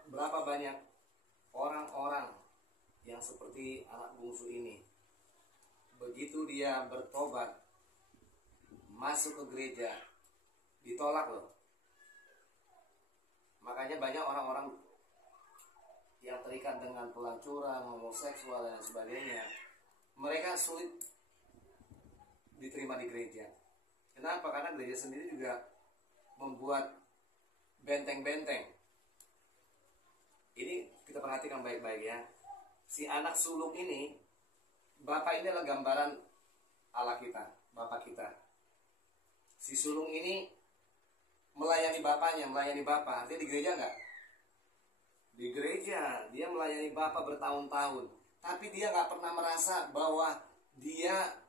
Berapa banyak orang-orang yang seperti anak bungsu ini, begitu dia bertobat, masuk ke gereja, ditolak loh. Makanya banyak orang-orang yang terikat dengan pelacuran, homoseksual dan sebagainya, mereka sulit diterima di gereja. Kenapa? Karena gereja sendiri juga membuat benteng-benteng. Ini kita perhatikan baik-baik ya. Si anak sulung ini, bapak ini adalah gambaran Allah kita, bapak kita. Si sulung ini melayani bapaknya, melayani bapak. Artinya di gereja enggak? Di gereja, dia melayani bapak bertahun-tahun. Tapi dia nggak pernah merasa bahwa dia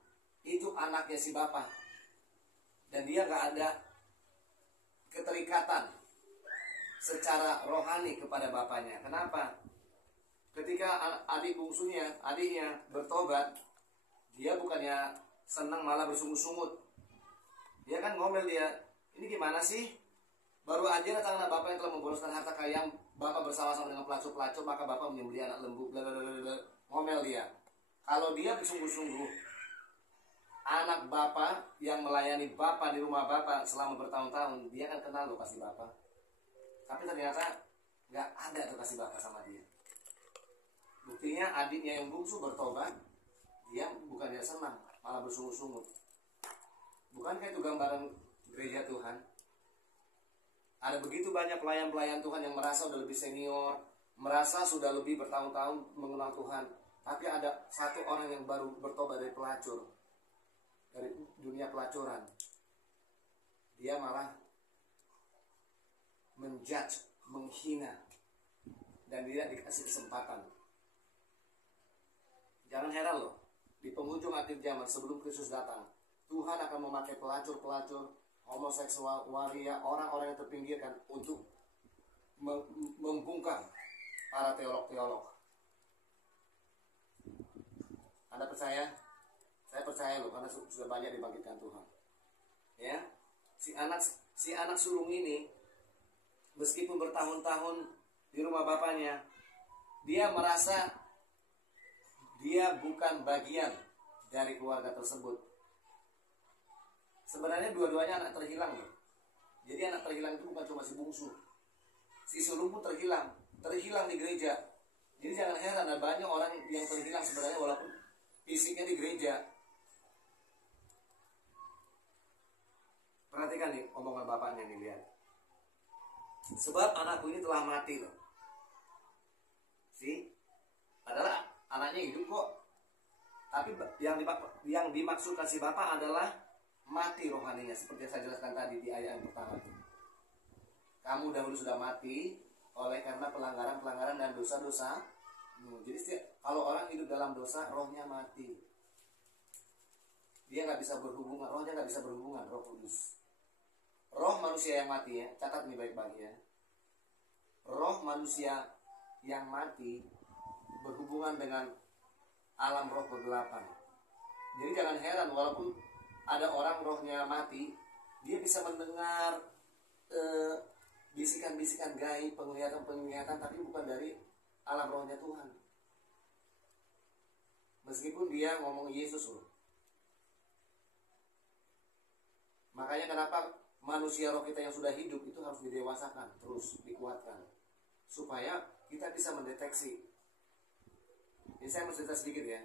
itu anaknya si bapak. Dan dia nggak ada keterikatan secara rohani kepada bapaknya. Kenapa? Ketika adiknya bertobat, dia bukannya senang, malah bersungut-sungut. Dia kan ngomel dia, ini gimana sih? Baru aja datang anak bapak yang telah memboroskan harta kekayaan bapak bersama-sama dengan pelacur-pelacur, maka bapak menyembelih anak lembu. Blablabla. Ngomel dia. Kalau dia bersungguh-sungguh, anak bapak yang melayani bapak di rumah bapak selama bertahun-tahun, dia kan kenal loh kasih bapak. Tapi ternyata nggak ada tuh kasih bapak sama dia. Buktinya adiknya yang bungsu bertobat, dia bukannya senang, malah bersungut-sungut. Bukankah itu gambaran gereja Tuhan? Ada begitu banyak pelayan-pelayan Tuhan yang merasa sudah lebih senior, merasa sudah lebih bertahun-tahun mengenal Tuhan. Tapi ada satu orang yang baru bertobat dari pelacur, dari dunia pelacuran. Dia malah menjudge, menghina, dan tidak dikasih kesempatan. Jangan heran loh, di penghujung akhir zaman sebelum Kristus datang, Tuhan akan memakai pelacur-pelacur, homoseksual, waria, orang-orang yang terpinggirkan untuk membungkam para teolog-teolog. Anda percaya? Saya percaya loh, karena sudah banyak dibangkitkan Tuhan. Ya, si anak sulung ini, meskipun bertahun-tahun di rumah bapaknya, dia merasa dia bukan bagian dari keluarga tersebut. Sebenarnya dua-duanya anak terhilang loh. Jadi anak terhilang itu bukan cuma si bungsu, si sulung pun terhilang di gereja. Jadi jangan heran ada banyak orang yang terhilang sebenarnya walaupun fisiknya di gereja. Perhatikan nih omongan bapaknya nih, lihat. Sebab anakku ini telah mati loh. Adalah anaknya hidup kok. Tapi yang dimaksudkan si bapak adalah mati rohaninya, seperti yang saya jelaskan tadi di ayat yang pertama. Kamu dahulu sudah mati oleh karena pelanggaran dan dosa-dosa. Jadi kalau orang hidup dalam dosa, rohnya mati. Dia nggak bisa berhubungan, rohnya nggak bisa berhubungan, Roh Kudus. Roh manusia yang mati ya, catat nih baik-baik ya. Roh manusia yang mati berhubungan dengan alam roh kegelapan. Jadi jangan heran walaupun ada orang rohnya mati, dia bisa mendengar bisikan-bisikan gaib, penglihatan-penglihatan, tapi bukan dari alam rohnya Tuhan. Meskipun dia ngomong Yesus loh. Makanya kenapa manusia roh kita yang sudah hidup itu harus didewasakan, terus dikuatkan, supaya kita bisa mendeteksi. Ini saya mau cerita sedikit ya.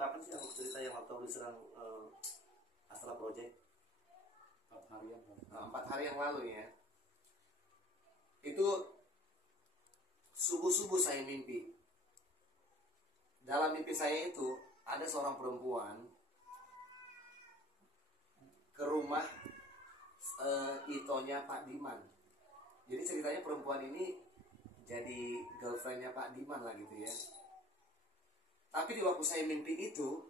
Kapan sih aku cerita yang waktu diserang Astra Project? 4 hari yang lalu ya. Itu subuh-subuh saya mimpi. Dalam mimpi saya itu ada seorang perempuan ke rumah itonya Pak Diman. Jadi ceritanya perempuan ini jadi girlfriendnya Pak Diman lah gitu ya. Tapi di waktu saya mimpi itu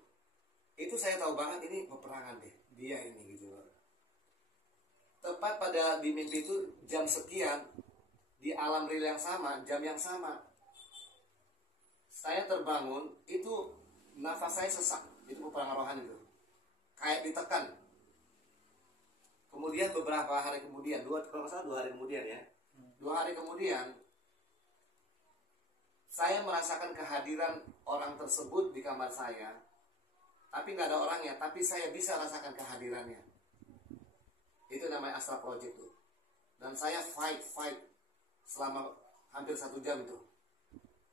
saya tahu banget ini peperangan deh, dia ini gitu loh. Tepat pada di mimpi itu jam sekian, di alam real yang sama, jam yang sama, saya terbangun, itu nafas saya sesak, itu peperangan rohani itu, kayak ditekan. Kemudian beberapa hari kemudian, kalau nggak salah 2 hari kemudian ya, 2 hari kemudian saya merasakan kehadiran orang tersebut di kamar saya, tapi nggak ada orangnya, tapi saya bisa rasakan kehadirannya. Itu namanya astral project tuh. Dan saya fight selama hampir 1 jam itu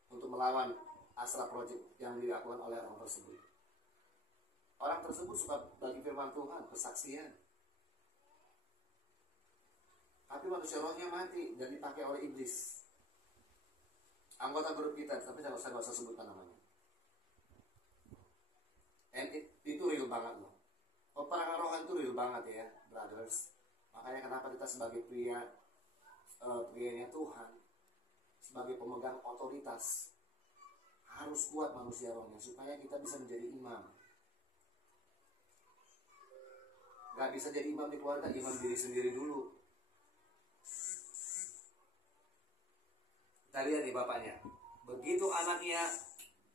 untuk melawan astral project yang dilakukan oleh orang tersebut. Orang tersebut suka bagi firman Tuhan, kesaksian. Tapi manusia rohnya mati dan dipakai oleh iblis. Anggota grup kita, tapi saya nggak usah sebutkan namanya. Itu real banget loh. Peperangan rohani itu real banget ya, brothers. Makanya kenapa kita sebagai prianya Tuhan, sebagai pemegang otoritas, harus kuat manusia rohnya supaya kita bisa menjadi imam. Gak bisa jadi imam di keluarga, imam diri sendiri dulu. Kita lihat nih bapaknya, begitu anaknya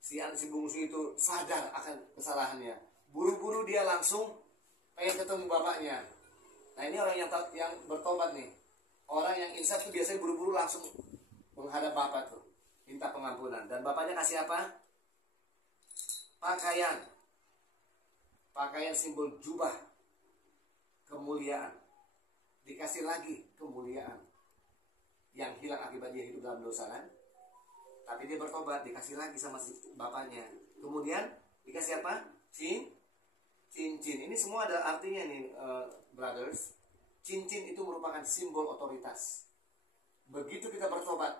si bungsu itu sadar akan kesalahannya, buru-buru dia langsung pengen ketemu bapaknya. Nah ini orang yang bertobat nih. Orang yang insaf tuh biasanya buru-buru langsung menghadap bapak tuh, minta pengampunan. Dan bapaknya kasih apa? Pakaian simbol jubah kemuliaan. Dikasih lagi kemuliaan yang hilang akibat dia hidup dalam dosa kan. Tapi dia bertobat, dikasih lagi sama si bapaknya. Kemudian dikasih apa? Cincin. Ini semua ada artinya nih, brothers. Cincin itu merupakan simbol otoritas. Begitu kita bertobat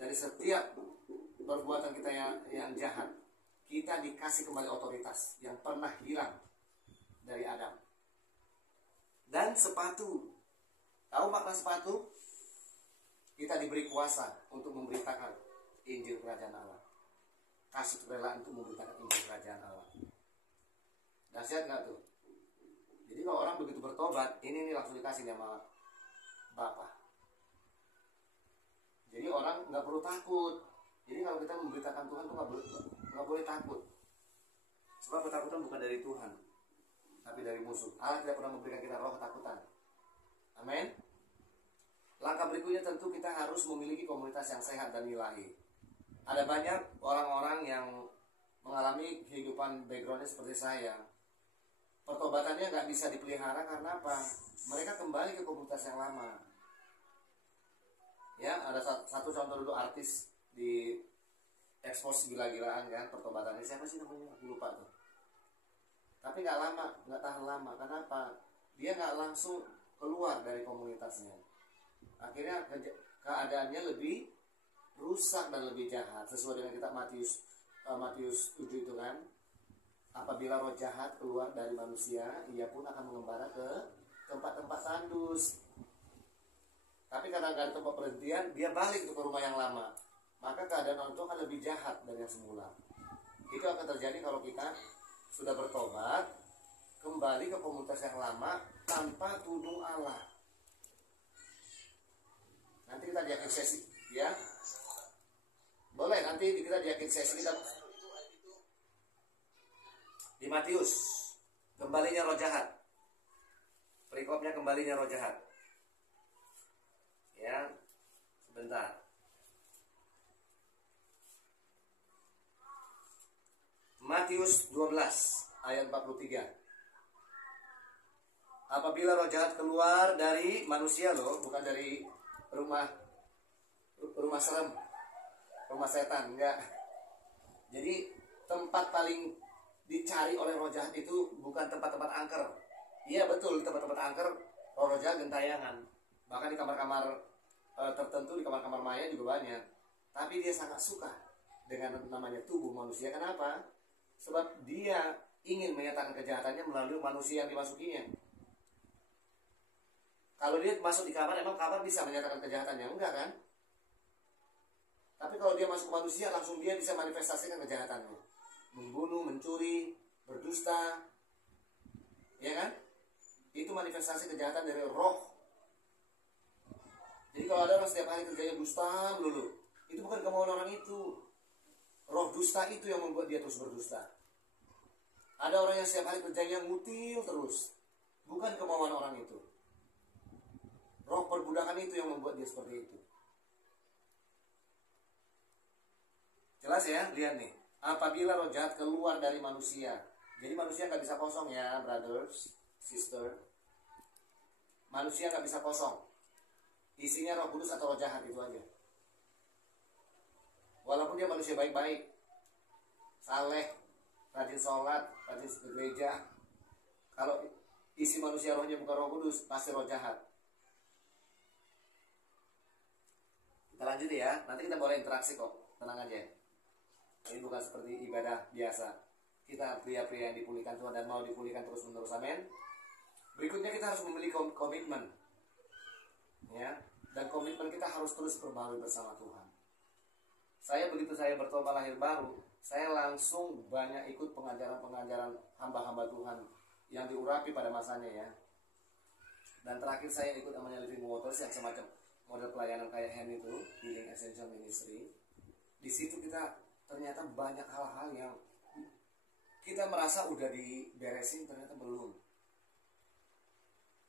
dari setiap perbuatan kita yang jahat, kita dikasih kembali otoritas yang pernah hilang dari Adam. Dan sepatu, tahu makna sepatu? Kita diberi kuasa untuk memberitakan Injil Kerajaan Allah. Kasih kerelaan untuk memberitakan Injil Kerajaan Allah. Dahsyat nggak tuh? Jadi kalau orang begitu bertobat, ini langsung dikasih sama Bapa. Jadi orang nggak perlu takut. Jadi kalau kita memberitakan Tuhan tuh nggak boleh takut. Sebab ketakutan bukan dari Tuhan, tapi dari musuh. Allah tidak pernah memberikan kita roh ketakutan. Amin. Langkah berikutnya tentu kita harus memiliki komunitas yang sehat dan ilahi. Ada banyak orang-orang yang mengalami kehidupan backgroundnya seperti saya. Pertobatannya nggak bisa dipelihara karena apa? Mereka kembali ke komunitas yang lama. Ya, ada satu contoh dulu artis di expose gila-gilaan kan, pertobatannya siapa sih namanya? Aku lupa tuh. Tapi nggak tahan lama. Kenapa? Dia nggak langsung keluar dari komunitasnya. Akhirnya keadaannya lebih rusak dan lebih jahat. Sesuai dengan kitab Matius 7 itu kan, apabila roh jahat keluar dari manusia, ia pun akan mengembara ke tempat-tempat tandus. Tapi karena gak ada tempat perhentian, dia balik ke rumah yang lama. Maka keadaan orang itu akan lebih jahat dari yang semula. Itu akan terjadi kalau kita sudah bertobat, kembali ke komunitas yang lama tanpa tudung Allah. Nanti kita diakin sesi, ya. Boleh nanti kita diakin sesi kita di Matius, kembalinya roh jahat. Perikopnya kembalinya roh jahat. Ya, sebentar. Matius 12 ayat 43. Apabila roh jahat keluar dari manusia loh, bukan dari rumah serem, rumah setan, enggak. Jadi tempat paling dicari oleh roh jahat itu bukan tempat-tempat angker. Iya betul, di tempat-tempat angker roh jahat gentayangan. Bahkan di kamar-kamar tertentu, di kamar-kamar maya juga banyak. Tapi dia sangat suka dengan namanya tubuh manusia. Kenapa? Sebab dia ingin menyatakan kejahatannya melalui manusia yang dimasukinya. Kalau dia masuk di kamar, emang kamar bisa menyatakan kejahatannya? Enggak kan? Tapi kalau dia masuk ke manusia, langsung dia bisa manifestasikan kejahatannya. Membunuh, mencuri, berdusta. Ya kan? Itu manifestasi kejahatan dari roh. Jadi kalau ada orang setiap hari kerjanya dusta melulu, itu bukan kemauan orang itu. Roh dusta itu yang membuat dia terus berdusta. Ada orang yang setiap hari kerjanya ngutil terus, bukan kemauan orang itu. Roh perbudakan itu yang membuat dia seperti itu. Jelas ya, lihat nih. Apabila roh jahat keluar dari manusia, jadi manusia nggak bisa kosong ya, brothers, sister. Manusia nggak bisa kosong. Isinya Roh Kudus atau roh jahat, itu aja. Walaupun dia manusia baik-baik, saleh, rajin sholat, rajin ke gereja, kalau isi manusia rohnya bukan Roh Kudus, pasti roh jahat. Kita lanjut ya, nanti kita boleh interaksi kok, tenang aja. Ini bukan seperti ibadah biasa. Kita pria-pria yang dipulihkan Tuhan dan mau dipulihkan terus-menerus, amin. Berikutnya kita harus memiliki komitmen, ya, dan komitmen kita harus terus berbaharui bersama Tuhan. Begitu saya bertobat lahir baru, saya langsung banyak ikut pengajaran-pengajaran hamba-hamba Tuhan yang diurapi pada masanya ya. Dan terakhir saya ikut namanya Living Waters yang semacam model pelayanan kayak Hen itu, Healing Essential Ministry. Di situ kita ternyata banyak hal-hal yang kita merasa udah diberesin, ternyata belum.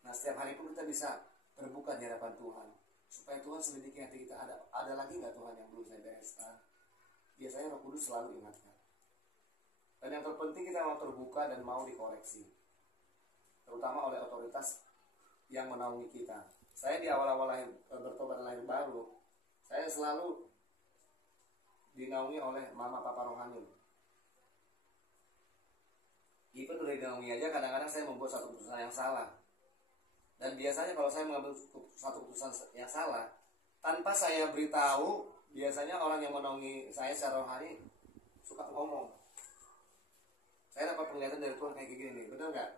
Nah, setiap hari pun kita bisa terbuka di hadapan Tuhan, supaya Tuhan selidiki hati kita, ada lagi nggak Tuhan yang belum saya bereskan. Biasanya Roh Kudus selalu ingatkan. Dan yang terpenting kita mau terbuka dan mau dikoreksi, terutama oleh otoritas yang menaungi kita. Saya di awal-awal bertobat dan lahir baru, saya selalu dinaungi oleh mama papa rohani. Even udah dinaungi aja, kadang-kadang saya membuat satu keputusan yang salah. Dan biasanya kalau saya mengambil satu keputusan yang salah, tanpa saya beritahu, biasanya orang yang menaungi saya secara rohani suka ngomong. Saya dapat penglihatan dari Tuhan kayak gini nih, benar nggak?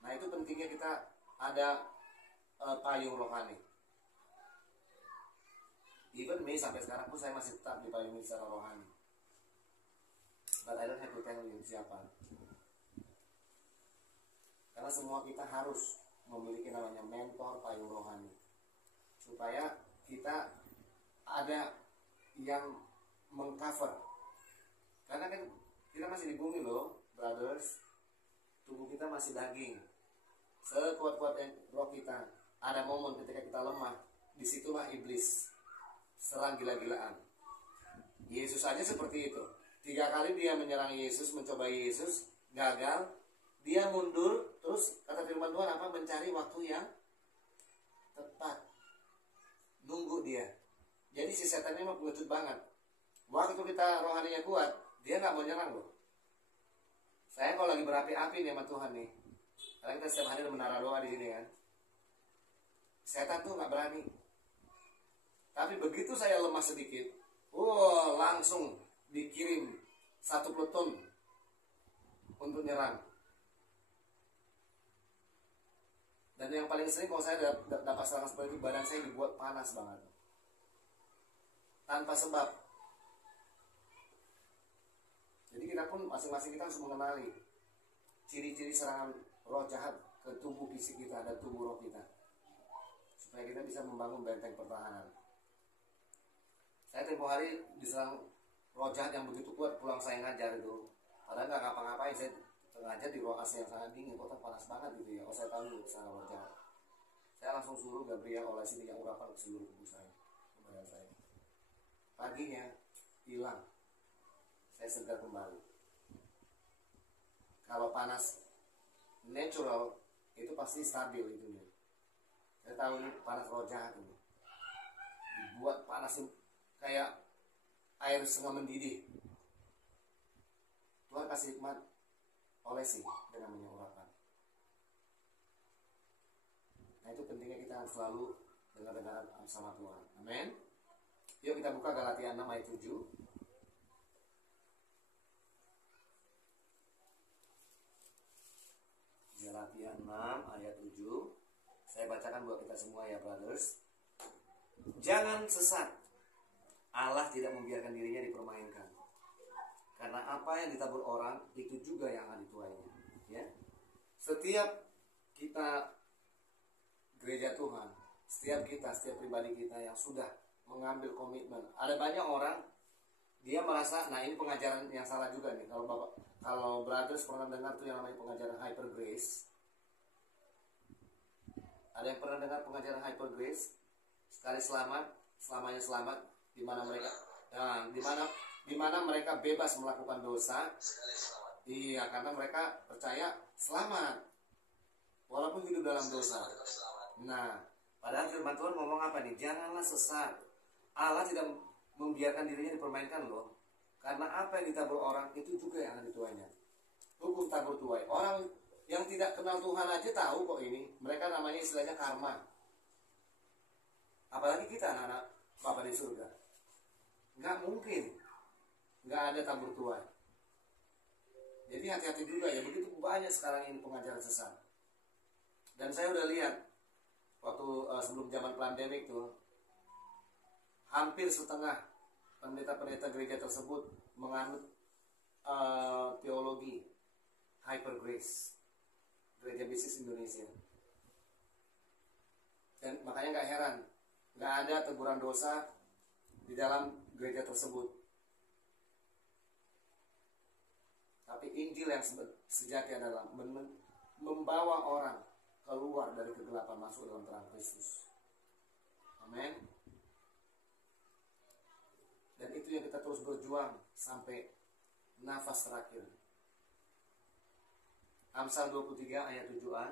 Nah, itu pentingnya kita ada payung rohani. Even me sampai sekarang pun saya masih tetap dipayungi secara rohani. But I don't have to tell you siapa. Karena semua kita harus memiliki namanya mentor payung rohani, supaya kita ada yang mengcover. Karena kan kita masih di bumi loh, brothers. Tubuh kita masih daging. Sekuat-kuat roh kita, ada momen ketika kita lemah, disitulah iblis serang gila-gilaan. Yesus aja seperti itu. 3 kali dia menyerang Yesus, mencoba Yesus, gagal. Dia mundur, terus kata firman Tuhan apa? Mencari waktu yang tepat. Nunggu dia. Jadi si setan ini mah pengecut banget. Waktu kita rohaninya kuat, dia nggak mau nyerang loh. Saya kalau lagi berapi-api nih sama Tuhan nih, karena kita setiap hari menara doa di sini kan, setan tuh nggak berani. Tapi begitu saya lemah sedikit, langsung dikirim 1 peleton untuk nyerang. Dan yang paling sering kalau saya dapat serangan seperti itu, badan saya dibuat panas banget tanpa sebab. Jadi kita pun masing-masing kita harus mengenali ciri-ciri serangan roh jahat ke tubuh fisik kita dan tubuh roh kita, supaya kita bisa membangun benteng pertahanan. Saya tempoh hari diserang roh jahat yang begitu kuat, pulang saya ngajar itu, padahal nggak ngapa-ngapain, saya ngajar di ruang AC yang sangat dingin, kok panas banget gitu ya. Kalau saya tahu itu sangat roh jahat, saya langsung suruh Gabriel olesin minyak urapan ke seluruh tubuh saya, ke badan saya. Paginya hilang, saya segar kembali. Kalau panas natural itu pasti stabil itu nih. Saya tahu ini panas roh jahat ini, dibuat panasin kayak air setengah mendidih. Tuhan kasih hikmat, olesi dengan minyak urapan. Nah, itu pentingnya kita selalu dengar-dengar sama Tuhan. Amin. Yuk kita buka Galatia 6 ayat 7. Galatia 6 ayat 7. Saya bacakan buat kita semua ya, brothers. Jangan sesat. Allah tidak membiarkan dirinya dipermainkan. Karena apa yang ditabur orang, itu juga yang akan dituainya. Ya. Setiap kita gereja Tuhan, setiap pribadi kita yang sudah mengambil komitmen. Ada banyak orang dia merasa, nah ini pengajaran yang salah juga nih. Kalau brothers pernah dengar tuh yang namanya pengajaran hyper grace. Ada yang pernah dengar pengajaran hyper grace? Sekali selamat, selamanya selamat, di mana mereka di mana mereka bebas melakukan dosa. Iya, karena mereka percaya selamat walaupun hidup dalam dosa. Nah, padahal firman Tuhan ngomong apa nih? Janganlah sesat. Allah tidak membiarkan dirinya dipermainkan loh. Karena apa yang ditabur orang itu juga yang akan dituainya. Hukum tabur tuai. Orang yang tidak kenal Tuhan aja tahu kok ini. Mereka namanya istilahnya karma. Apalagi kita anak-anak Bapa di surga. Nggak mungkin nggak ada tabur tuai. Jadi hati-hati juga ya. Begitu banyak sekarang ini pengajaran sesat. Dan saya udah lihat waktu sebelum zaman pandemik tuh, hampir setengah pendeta-pendeta gereja tersebut menganut teologi hyper grace, gereja bisnis Indonesia. Dan makanya nggak heran, nggak ada teguran dosa di dalam gereja tersebut. Tapi Injil yang sejati adalah membawa orang keluar dari kegelapan masuk dalam terang Kristus. Amin. Dan itu yang kita terus berjuang sampai nafas terakhir. Amsal 23 ayat 7a.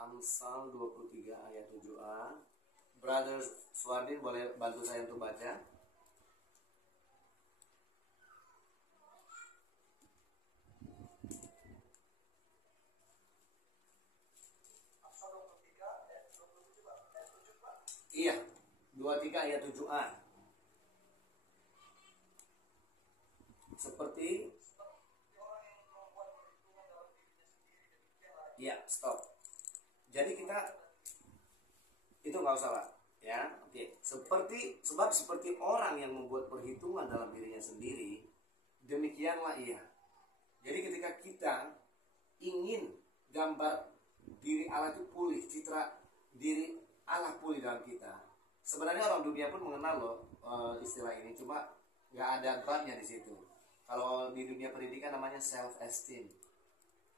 Amsal 23 ayat 7a. Brother Swardin boleh bantu saya untuk baca? Iya, 23 ayat 7a. Seperti ya, stop. Jadi kita itu nggak usah lah, ya. Oke. Seperti orang yang membuat perhitungan dalam dirinya sendiri, demikianlah ia. Jadi ketika kita ingin gambar diri Allah itu pulih, citra diri Allah pulih dalam kita. Sebenarnya orang dunia pun mengenal loh istilah ini, cuma nggak ada babnya di situ. Kalau di dunia pendidikan namanya self esteem.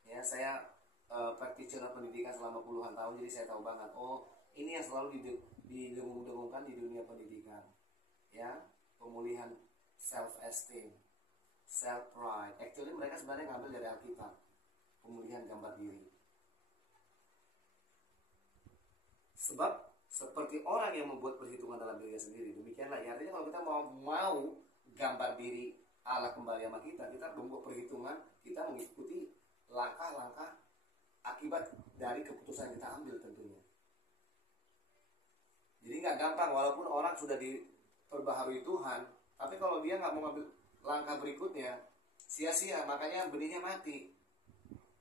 Ya, saya practitioner pendidikan selama puluhan tahun, jadi saya tahu banget. Oh, ini yang selalu didengung-dengungkan di dunia pendidikan. Ya, pemulihan self esteem, self pride. Actually mereka sebenarnya ngambil dari Alkitab. Pemulihan gambar diri. Sebab seperti orang yang membuat perhitungan dalam dirinya sendiri, demikianlah. Ya, artinya kalau kita mau gambar diri Allah kembali sama kita membuat perhitungan, kita mengikuti langkah-langkah akibat dari keputusan yang kita ambil tentunya. Jadi nggak gampang, walaupun orang sudah diperbaharui Tuhan, tapi kalau dia nggak mau ngambil langkah berikutnya, sia-sia, makanya benihnya mati.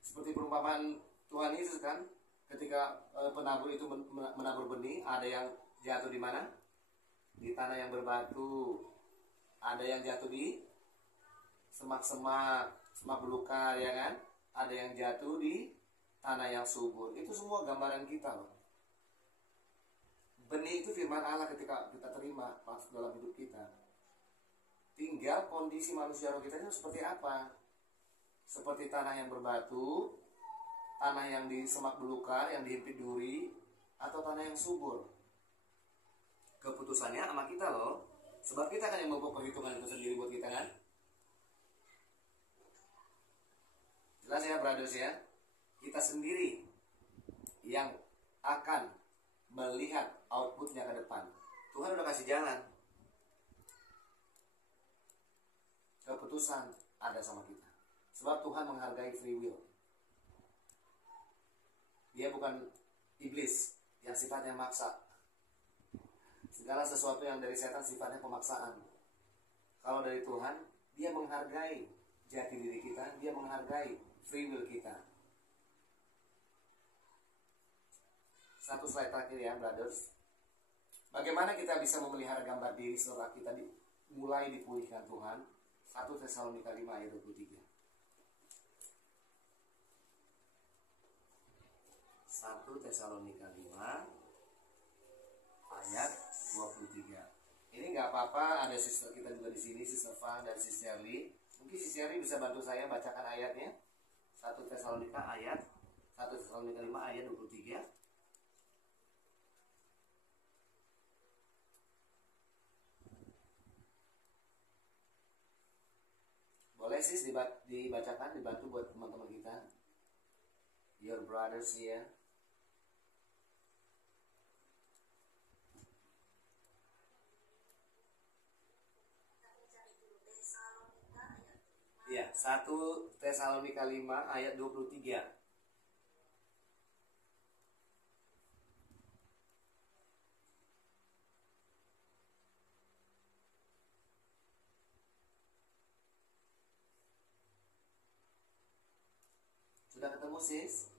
Seperti perumpamaan Tuhan Yesus kan, ketika penabur itu menabur benih, ada yang jatuh di mana? Di tanah yang berbatu, ada yang jatuh di semak-semak belukar, ya kan? Ada yang jatuh di tanah yang subur. Itu semua gambaran kita loh. Benih itu firman Allah ketika kita terima masuk dalam hidup kita. Tinggal kondisi manusia roh kita itu seperti apa? Seperti tanah yang berbatu, tanah yang di semak belukar, yang dihimpit duri, atau tanah yang subur. Keputusannya sama kita loh. Sebab kita kan yang membuat perhitungan itu sendiri buat kita kan. Jelas ya brothers ya. Kita sendiri yang akan melihat outputnya ke depan. Tuhan udah kasih jalan. Keputusan ada sama kita. Sebab Tuhan menghargai free will. Dia bukan iblis yang sifatnya maksa. Segala sesuatu yang dari setan sifatnya pemaksaan. Kalau dari Tuhan, dia menghargai jati diri kita, dia menghargai free will kita. Satu slide terakhir ya, brothers. Bagaimana kita bisa memelihara gambar diri setelah kita mulai dipulihkan Tuhan? 1 Tesalonika 5 ayat 23. 1 Tesalonika 5 ayat 23. Ini nggak apa-apa, ada sister kita juga di sini, Sister Fang dan Sister Lee. Mungkin Sister Lee bisa bantu saya bacakan ayatnya. 1 Tesalonika 5 ayat 23. Boleh sis dibacakan, dibantu buat teman-teman kita. Your brothers here. Ya, 1 Tesalonika 5 ayat 23. Sudah ketemu sis?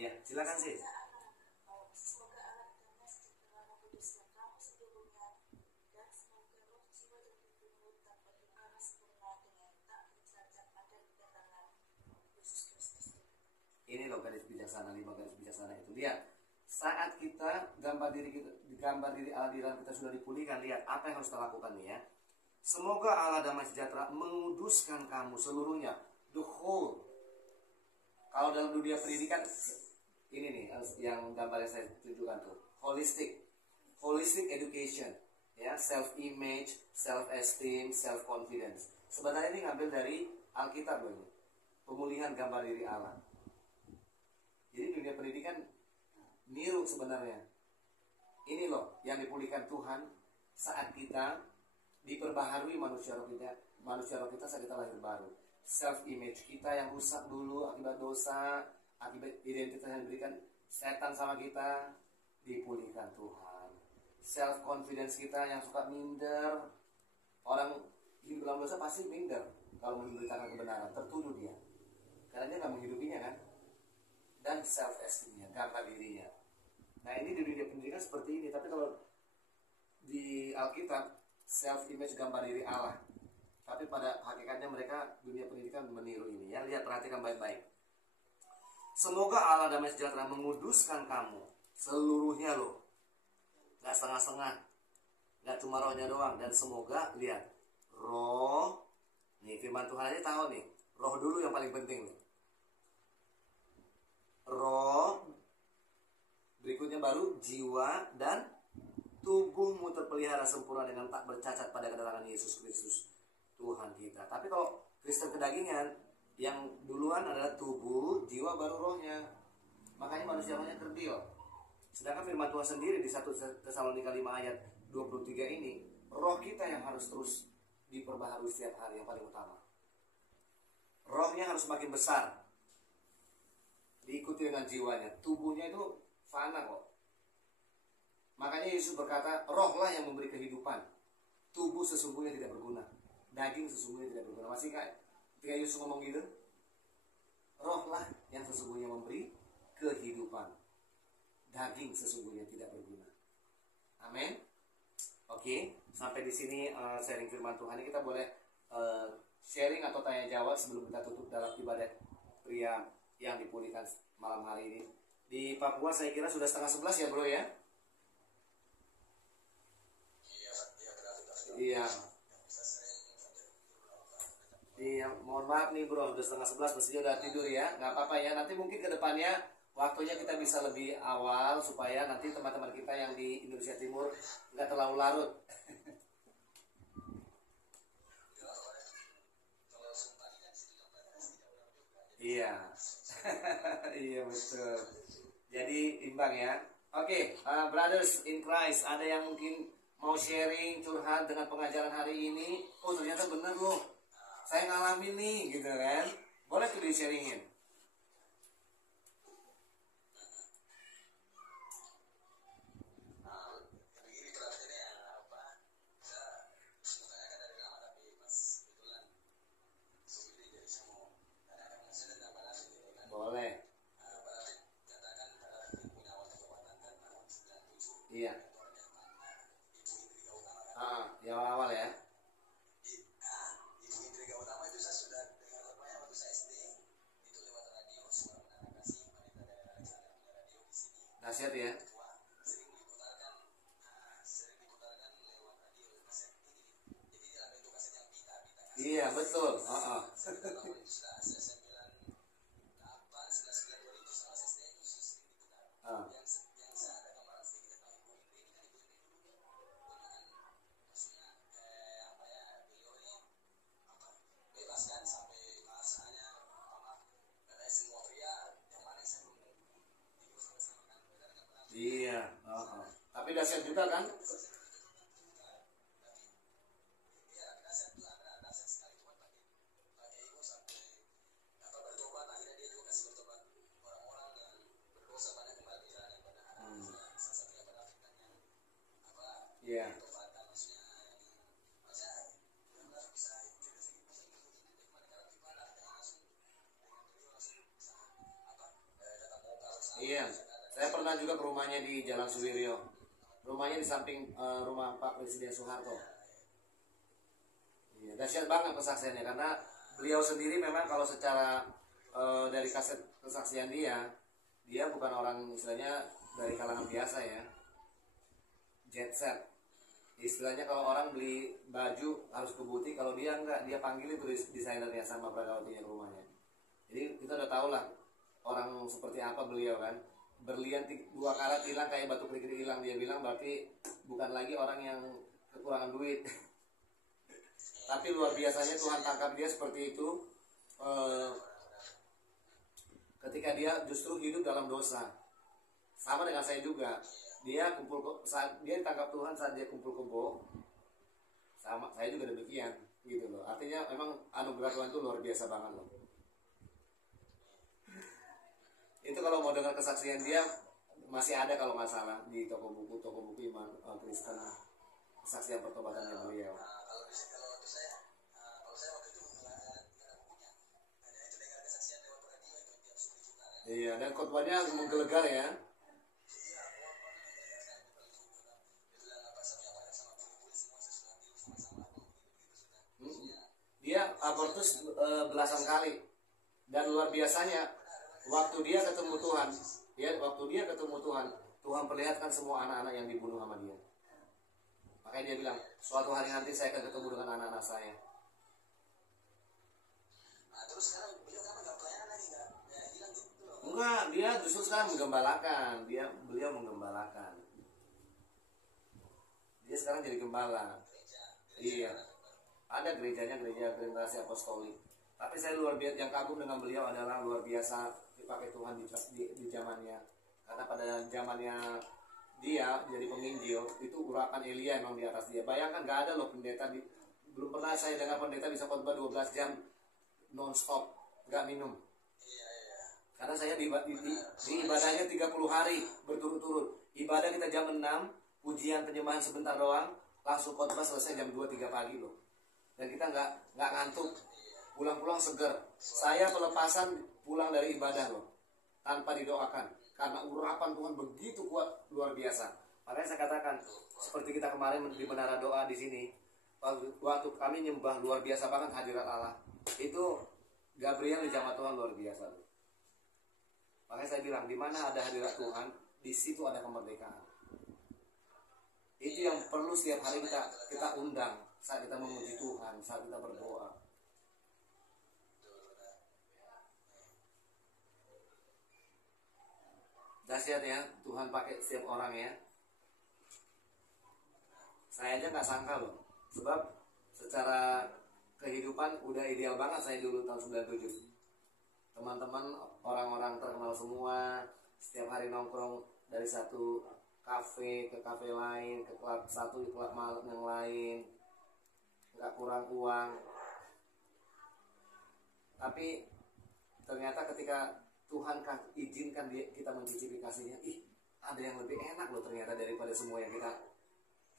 Ya, silakan sis. Ini loh garis bijaksana, 5 garis bijaksana itu. Lihat, saat kita gambar diri Allah di dalam kita sudah dipulihkan, lihat apa yang harus kita lakukan nih ya. Semoga Allah damai sejahtera menguduskan kamu seluruhnya, the whole. Kalau dalam dunia pendidikan, ini nih yang gambar yang saya tunjukkan tuh, holistic education, ya, self image, self esteem, self confidence. Sebenarnya ini ngambil dari Alkitab loh ini, pemulihan gambar diri Allah. Jadi dunia pendidikan niru sebenarnya. Ini loh yang dipulihkan Tuhan saat kita diperbaharui manusia roh kita saat kita lahir baru. Self image kita yang rusak dulu akibat dosa, akibat identitas yang diberikan setan sama kita, dipulihkan Tuhan. Self confidence kita yang suka minder, orang hidup dalam dosa pasti minder kalau memberitakan kebenaran, tertuduh dia karena dia nggak menghidupinya kan. Dan self esteemnya, gambar dirinya. Nah ini di dunia pendidikan seperti ini, tapi kalau di Alkitab self image gambar diri Allah. Tapi pada hakikatnya mereka dunia pendidikan meniru ini ya. Lihat, perhatikan baik-baik. Semoga Allah damai sejahtera menguduskan kamu seluruhnya loh, nggak setengah-setengah, nggak cuma rohnya doang. Dan semoga, lihat, roh, nih firman Tuhan aja tahu nih, roh dulu yang paling penting nih. Roh, berikutnya baru jiwa dan tubuhmu terpelihara sempurna dengan tak bercacat pada kedatangan Yesus Kristus Tuhan kita. Tapi kalau Kristen kedagingan, yang duluan adalah tubuh, jiwa baru rohnya. Makanya manusia rohnya kerdil. Sedangkan firman Tuhan sendiri di 1 Tesalonika 5 ayat 23 ini, roh kita yang harus terus diperbaharui setiap hari, yang paling utama. Rohnya harus makin besar, diikuti dengan jiwanya. Tubuhnya itu fana kok. Makanya Yesus berkata, rohlah yang memberi kehidupan, tubuh sesungguhnya tidak berguna, daging sesungguhnya tidak berguna. Masih kan ketika Yesus ngomong gitu, rohlah yang sesungguhnya memberi kehidupan, daging sesungguhnya tidak berguna. Amin. Oke, sampai di sini sharing firman Tuhan ini. Kita boleh sharing atau tanya jawab sebelum kita tutup dalam ibadah pria yang dipulihkan malam hari ini. Di Papua saya kira sudah 10:30 ya bro ya. Iya, mohon maaf nih bro, udah 10:30 mestinya udah tidur ya. Nggak apa-apa ya, nanti mungkin ke depannya waktunya kita bisa lebih awal supaya nanti teman-teman kita yang di Indonesia Timur nggak terlalu larut. Iya. Iya betul. Jadi imbang ya. Oke, brothers in Christ, ada yang mungkin mau sharing, curhat dengan pengajaran hari ini? Oh ternyata bener loh, saya ngalamin nih gitu kan. Boleh tuh di-sharingin. Boleh. Iya. Yang awal ya. Nasihat ya. Iya betul. dahsyat juga kan. Iya. Iya, saya pernah juga ke rumahnya di Jalan Suwiryo. Rumahnya di samping rumah Pak Presiden Soeharto. Iya, dahsyat banget kesaksiannya karena beliau sendiri memang kalau secara dari kaset kesaksian dia bukan orang istilahnya dari kalangan biasa ya, jet set. Istilahnya kalau orang beli baju harus ke butik, kalau dia enggak, dia panggil itu desainernya sama perawatnya rumahnya. Jadi kita udah tahu lah orang seperti apa beliau kan. Berlian 2 karat hilang kayak batu kerikil hilang, dia bilang berarti bukan lagi orang yang kekurangan duit. Tapi luar biasanya Tuhan tangkap dia seperti itu ketika dia justru hidup dalam dosa. Sama dengan saya juga. Dia saat dia ditangkap Tuhan saat dia kumpul-kumpul, sama saya juga demikian gitu loh. Artinya memang anugerah Tuhan itu luar biasa banget loh. Itu kalau mau dengar kesaksian dia masih ada kalau nggak salah di toko buku iman Kristen, kesaksian pertobatannya beliau. Iya, dan khotbahnya menggelegar ya. Dia abortus belasan kali, dan luar biasanya waktu dia ketemu Tuhan, Tuhan perlihatkan semua anak-anak yang dibunuh sama dia. Makanya dia bilang, suatu hari nanti saya akan ketemu dengan anak-anak saya. Terus sekarang beliau nggak pelayanan lagi nggak hilang gitu? Enggak, dia justru sekarang menggembalakan. Beliau menggembalakan. Dia sekarang jadi gembala. Iya. Ada gerejanya, gereja Generasi Apostolik. Tapi saya luar biasa, yang kagum dengan beliau adalah luar biasa dipakai Tuhan di zamannya. Karena pada zamannya dia jadi penginjil, itu urapan Elia memang di atas dia. Bayangkan gak ada loh pendeta, belum pernah saya dengar pendeta bisa khotbah 12 jam non-stop, gak minum. Karena saya di ibadahnya 30 hari berturut-turut. Ibadah kita jam 6, pujian penyembahan sebentar doang, langsung khotbah selesai jam 2-3 pagi loh. Dan kita nggak ngantuk, pulang-pulang seger. Saya pelepasan pulang dari ibadah loh, tanpa didoakan, karena urapan Tuhan begitu kuat, luar biasa. Makanya saya katakan, seperti kita kemarin di menara doa di sini, waktu kami nyembah luar biasa banget hadirat Allah. Itu Gabriel di jamaah Tuhan luar biasa loh. Makanya saya bilang, di mana ada hadirat Tuhan, di situ ada kemerdekaan. Itu yang perlu setiap hari kita undang saat kita memuji Tuhan, saat kita berdoa. Dahsyat ya, Tuhan pakai setiap orang ya. Saya aja nggak sangka loh, sebab secara kehidupan udah ideal banget saya dulu tahun 97. Teman-teman orang-orang terkenal semua, setiap hari nongkrong dari satu kafe ke kafe lain, ke klub satu ke klub malam yang lain, nggak kurang uang. Tapi ternyata ketika Tuhan izinkan kita mencicipi kasihnya, ada yang lebih enak loh ternyata daripada semua yang kita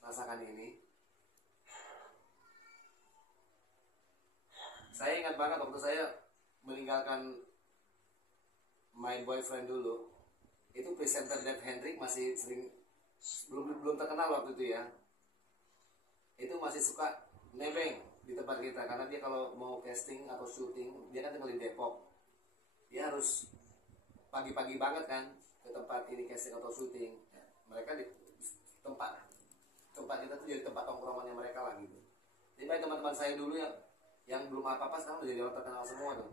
rasakan ini. Saya ingat banget waktu saya meninggalkan my boyfriend dulu, itu presenter Dave Hendrik masih belum terkenal waktu itu ya. Itu masih suka nebeng di tempat kita, karena dia kalau mau casting atau syuting, dia kan tinggal di Depok. Dia harus pagi-pagi banget kan ke tempat ini casting atau syuting. Ya, mereka di tempat kita tuh jadi tempat tongkrongannya mereka lah gitu. Jadi baik teman-teman saya dulu yang belum apa-apa sekarang udah jadi orang terkenal semua tuh.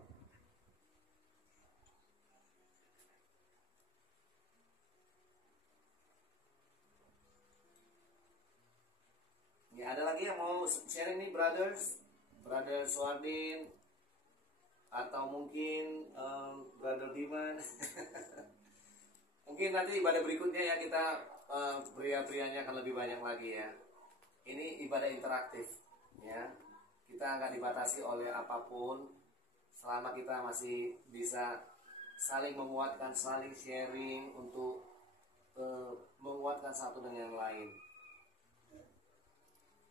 Ya, ada lagi yang mau sharing nih brother Swardin atau mungkin brother Diman Mungkin nanti ibadah berikutnya ya kita pria-prianya akan lebih banyak lagi ya. Ini ibadah interaktif ya. Kita nggak dibatasi oleh apapun selama kita masih bisa saling menguatkan, saling sharing untuk menguatkan satu dengan yang lain.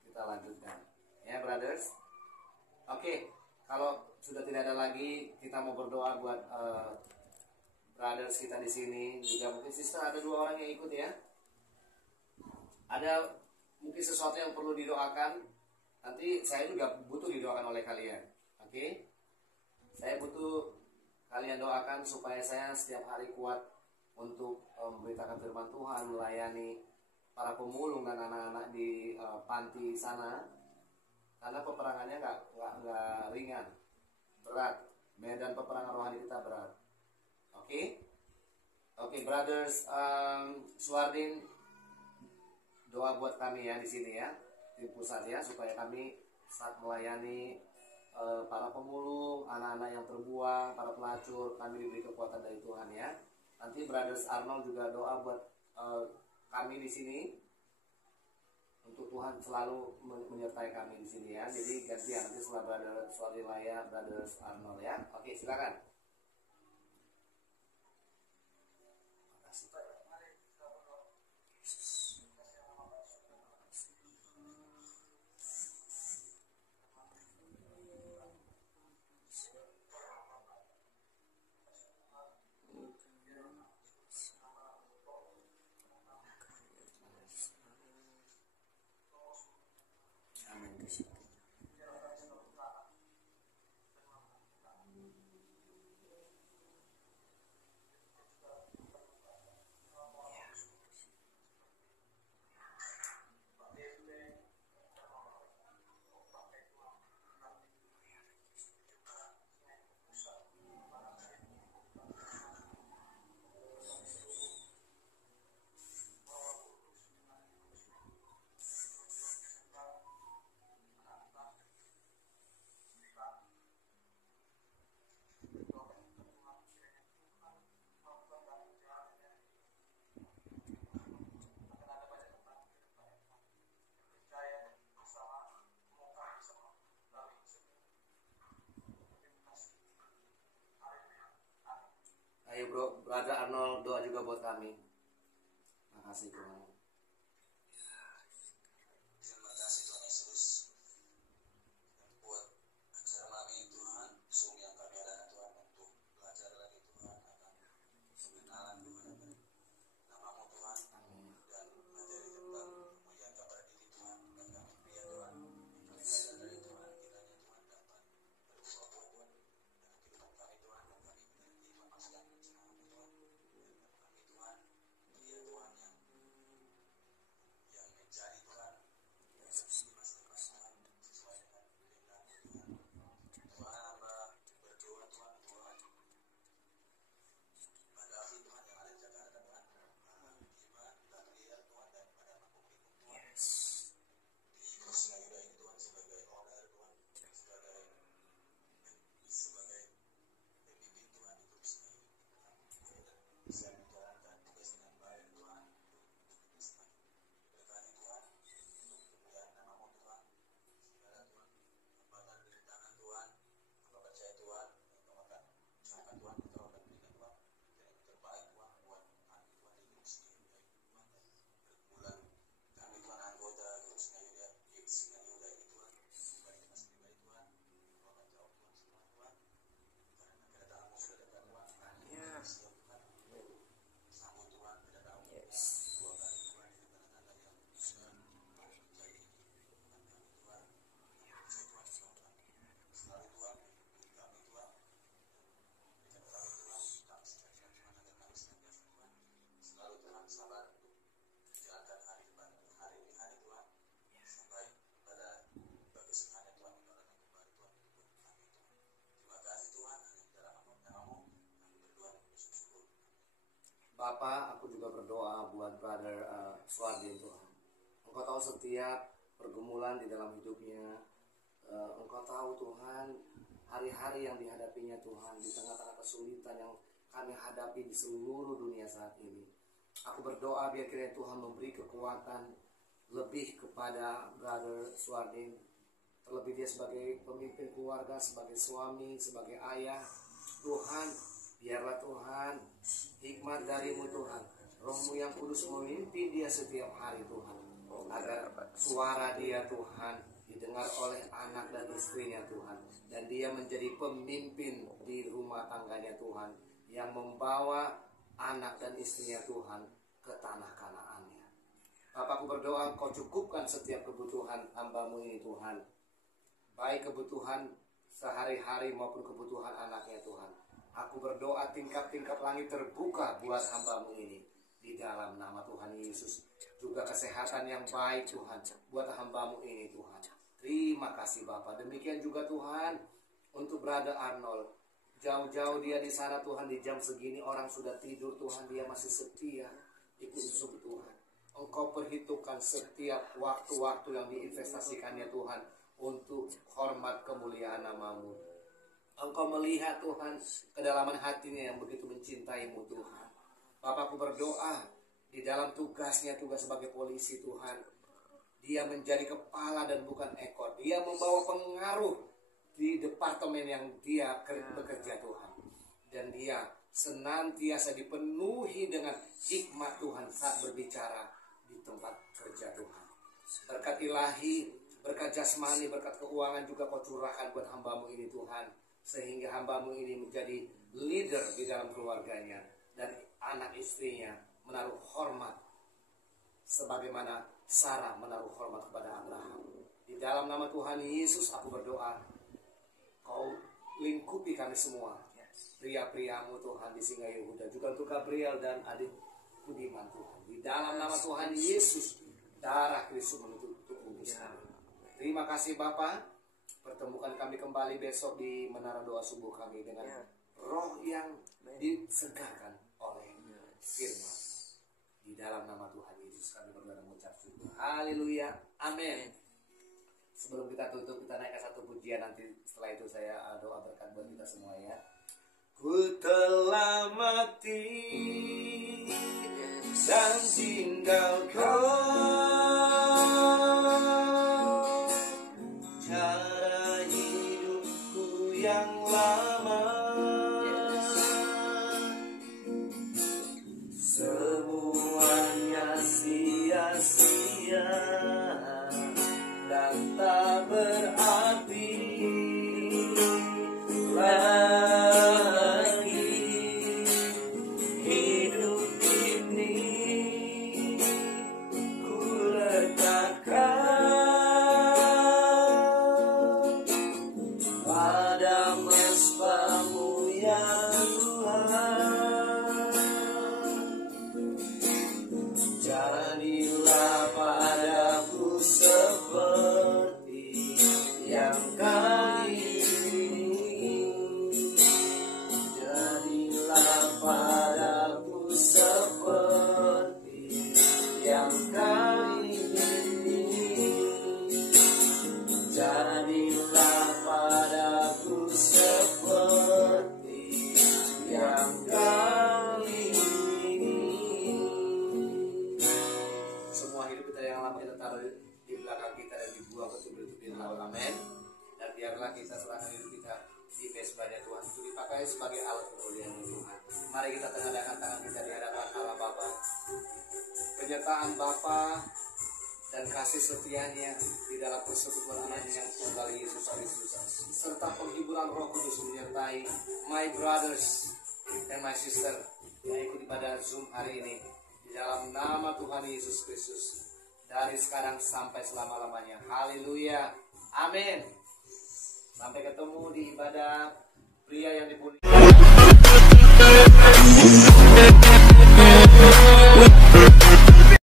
Kita lanjutkan ya brothers. Oke, kalau sudah tidak ada lagi, kita mau berdoa buat brothers kita di sini. Juga mungkin sister ada 2 orang yang ikut ya. Ada mungkin sesuatu yang perlu didoakan. Nanti saya juga butuh didoakan oleh kalian. Oke? Saya butuh kalian doakan supaya saya setiap hari kuat untuk memberitakan firman Tuhan, melayani para pemulung dan anak-anak di panti sana. Karena peperangannya nggak ringan, berat. Medan peperangan rohani kita berat. Oke, brothers, Suardin, doa buat kami ya di sini ya, tim pusat ya, supaya kami saat melayani para pemulung, anak-anak yang terbuang, para pelacur, kami diberi kekuatan dari Tuhan ya. Nanti brothers Arnold juga doa buat kami di sini. Untuk Tuhan selalu menyertai kami di sini ya. Jadi gantian nanti setelah brother Suarilaya, brothers Arnold ya. Oke, silakan. Ayo bro, brother Arnold doa juga buat kami. Makasih Tuhan. Terima kasih Tuhan Yesus buat acara malam ini Tuhan. Sungguh yang kami adakan Tuhan untuk belajar lagi Tuhan akan pengenalan Tuhan akan namamu Tuhan dan materi tentang kemuliaan kepada diri Tuhan dan kami pria Tuhan belajar dari Tuhan kiranya Tuhan dapat berubah Tuhan dalam kehidupan kami Tuhan dan kami menjadi memasukkan rencananya Tuhan dan kami Tuhan pria Tuhan yang mencari Tuhan sesuai dengan kehendak Tuhan. Tuhan hamba berdoa Tuhan Tuhan pada ahli Tuhan yang ada di Jakarta Tuhan, Bima, Gabriel Tuhan dan pada Makumikun Tuhan di Krishna Yuda ini Tuhan sebagai owner Tuhan sebagai pemimpin Tuhan di Krishna Yuda dan bisa menjalankan tugas dengan baik Tuhan untuk Krishna berkati Tuhan untuk kemuliaan namamu Tuhan segala Tuhan hambatan dari tangan Tuhan hamba percaya Tuhan engkau akan usahakan Tuhan engkau akan berikan Tuhan yang terbaik Tuhan buat kami Tuhan di Krishna Yuda ini Tuhan dan pergumulan kami Tuhan anggota Krishna Yuda ini Tuhan pribadi mas pribadi Tuhan engkau akan jawab Tuhan semua Tuhan karena kedatanganmu sudah dekat Tuhan siap Tuhan sambut Tuhan kedatanganmu dua kali Tuhan dengan tanda-tanda yang sudah terjadi di kehidupan kami Tuhan percaya Tuhan selalu Tuhan beri kami Tuhan berikan kami Tuhan kami sejahtera Tuhan agar kami senantiasa Tuhan selalu Tuhan sabar untuk menjalankan hari depan hari ini hari Tuhan sampai pada kesusahannya Tuhan mendoakan kembali Tuhan hidup kami Tuhan terima kasih Tuhan hanya di dalam namamu kami berdoa dan bersyukur. Bapak, aku juga berdoa buat brother Suardin Tuhan. Engkau tahu setiap pergumulan di dalam hidupnya. Engkau tahu Tuhan hari-hari yang dihadapinya Tuhan di tengah-tengah kesulitan yang kami hadapi di seluruh dunia saat ini. Aku berdoa biar kiranya Tuhan memberi kekuatan lebih kepada Brother Suardin, terlebih dia sebagai pemimpin keluarga, sebagai suami, sebagai ayah. Tuhan, biarlah Tuhan hikmat darimu Tuhan, Roh-Mu yang kudus memimpin dia setiap hari Tuhan, agar suara dia Tuhan didengar oleh anak dan istrinya Tuhan, dan dia menjadi pemimpin di rumah tangganya Tuhan, yang membawa anak dan istrinya Tuhan ke tanah Kanaannya. Bapakku berdoa Engkau cukupkan setiap kebutuhan hamba-Mu ini Tuhan, baik kebutuhan sehari-hari maupun kebutuhan anaknya Tuhan. Aku berdoa tingkap-tingkap langit terbuka buat hamba-Mu ini di dalam nama Tuhan Yesus. Juga kesehatan yang baik Tuhan buat hamba-Mu ini Tuhan. Terima kasih Bapa. Demikian juga Tuhan untuk Brother Arnold. Jauh-jauh dia di sana Tuhan, di jam segini orang sudah tidur Tuhan, dia masih setia ikut Yesus Tuhan. Engkau perhitungkan setiap waktu-waktu yang diinvestasikannya Tuhan untuk hormat kemuliaan nama-Mu. Engkau melihat Tuhan kedalaman hatinya yang begitu mencintai-Mu Tuhan. Bapakku berdoa di dalam tugasnya, tugas sebagai polisi Tuhan, dia menjadi kepala dan bukan ekor. Dia membawa pengaruh di departemen yang dia bekerja Tuhan, dan dia senantiasa dipenuhi dengan hikmat Tuhan saat berbicara di tempat kerja Tuhan. Berkat ilahi, berkat jasmani, berkat keuangan juga Kau curahkan buat hamba-Mu ini Tuhan, sehingga hamba-Mu ini menjadi leader di dalam keluarganya, dan anak istrinya menaruh hormat sebagaimana Sarah menaruh hormat kepada Abraham. Di dalam nama Tuhan Yesus aku berdoa, Kau lingkupi kami semua, pria-priamu Tuhan di Singa Yehuda, juga untuk Gabriel dan adik Budiman Tuhan. Di dalam nama Tuhan Yesus, darah Kristus menutup kami. Terima kasih Bapa. Pertemukan kami kembali besok di menara doa subuh kami dengan roh yang disegarkan oleh firman. Di dalam nama Tuhan Yesus kami berdoa dan mengucap syukur. Haleluya. Amin. Sebelum kita tutup, kita naikkan satu pujian, nanti setelah itu saya doa berkat buat kita semua ya. Ku telah mati dan tinggal Kau, cara hidupku yang lama, semuanya sia-sia dan tak berarti lagi. Hidup ini ku letakkan pada mesbah-Mu ya Tuhan. Jadilah padaku seperti yang Kau ingini. Jadilah padaku seperti yang Kau ingini. Jadilah padaku seperti yang Kau ingini. Semua hidup kita yang lama kita taruh di belakang kita dan dibuang ke tubir-tubir laut. Amin. Dan biarlah kita serahkan hidup kita di mesbahnya Tuhan untuk dipakai sebagai alat kemuliaan Tuhan. Mari kita tengahkan tangan kita di hadapan Allah Bapa. Penyertaan Bapa dan kasih setianya di dalam persekutuan anaknya yang tunggal Yesus Kristus, serta penghiburan Roh Kudus menyertai my brothers and my sister yang ikut ibadah Zoom hari ini, di dalam nama Tuhan Yesus Kristus, dari sekarang sampai selama-lamanya. Haleluya. Amin. Sampai ketemu di ibadah pria yang dipunyai.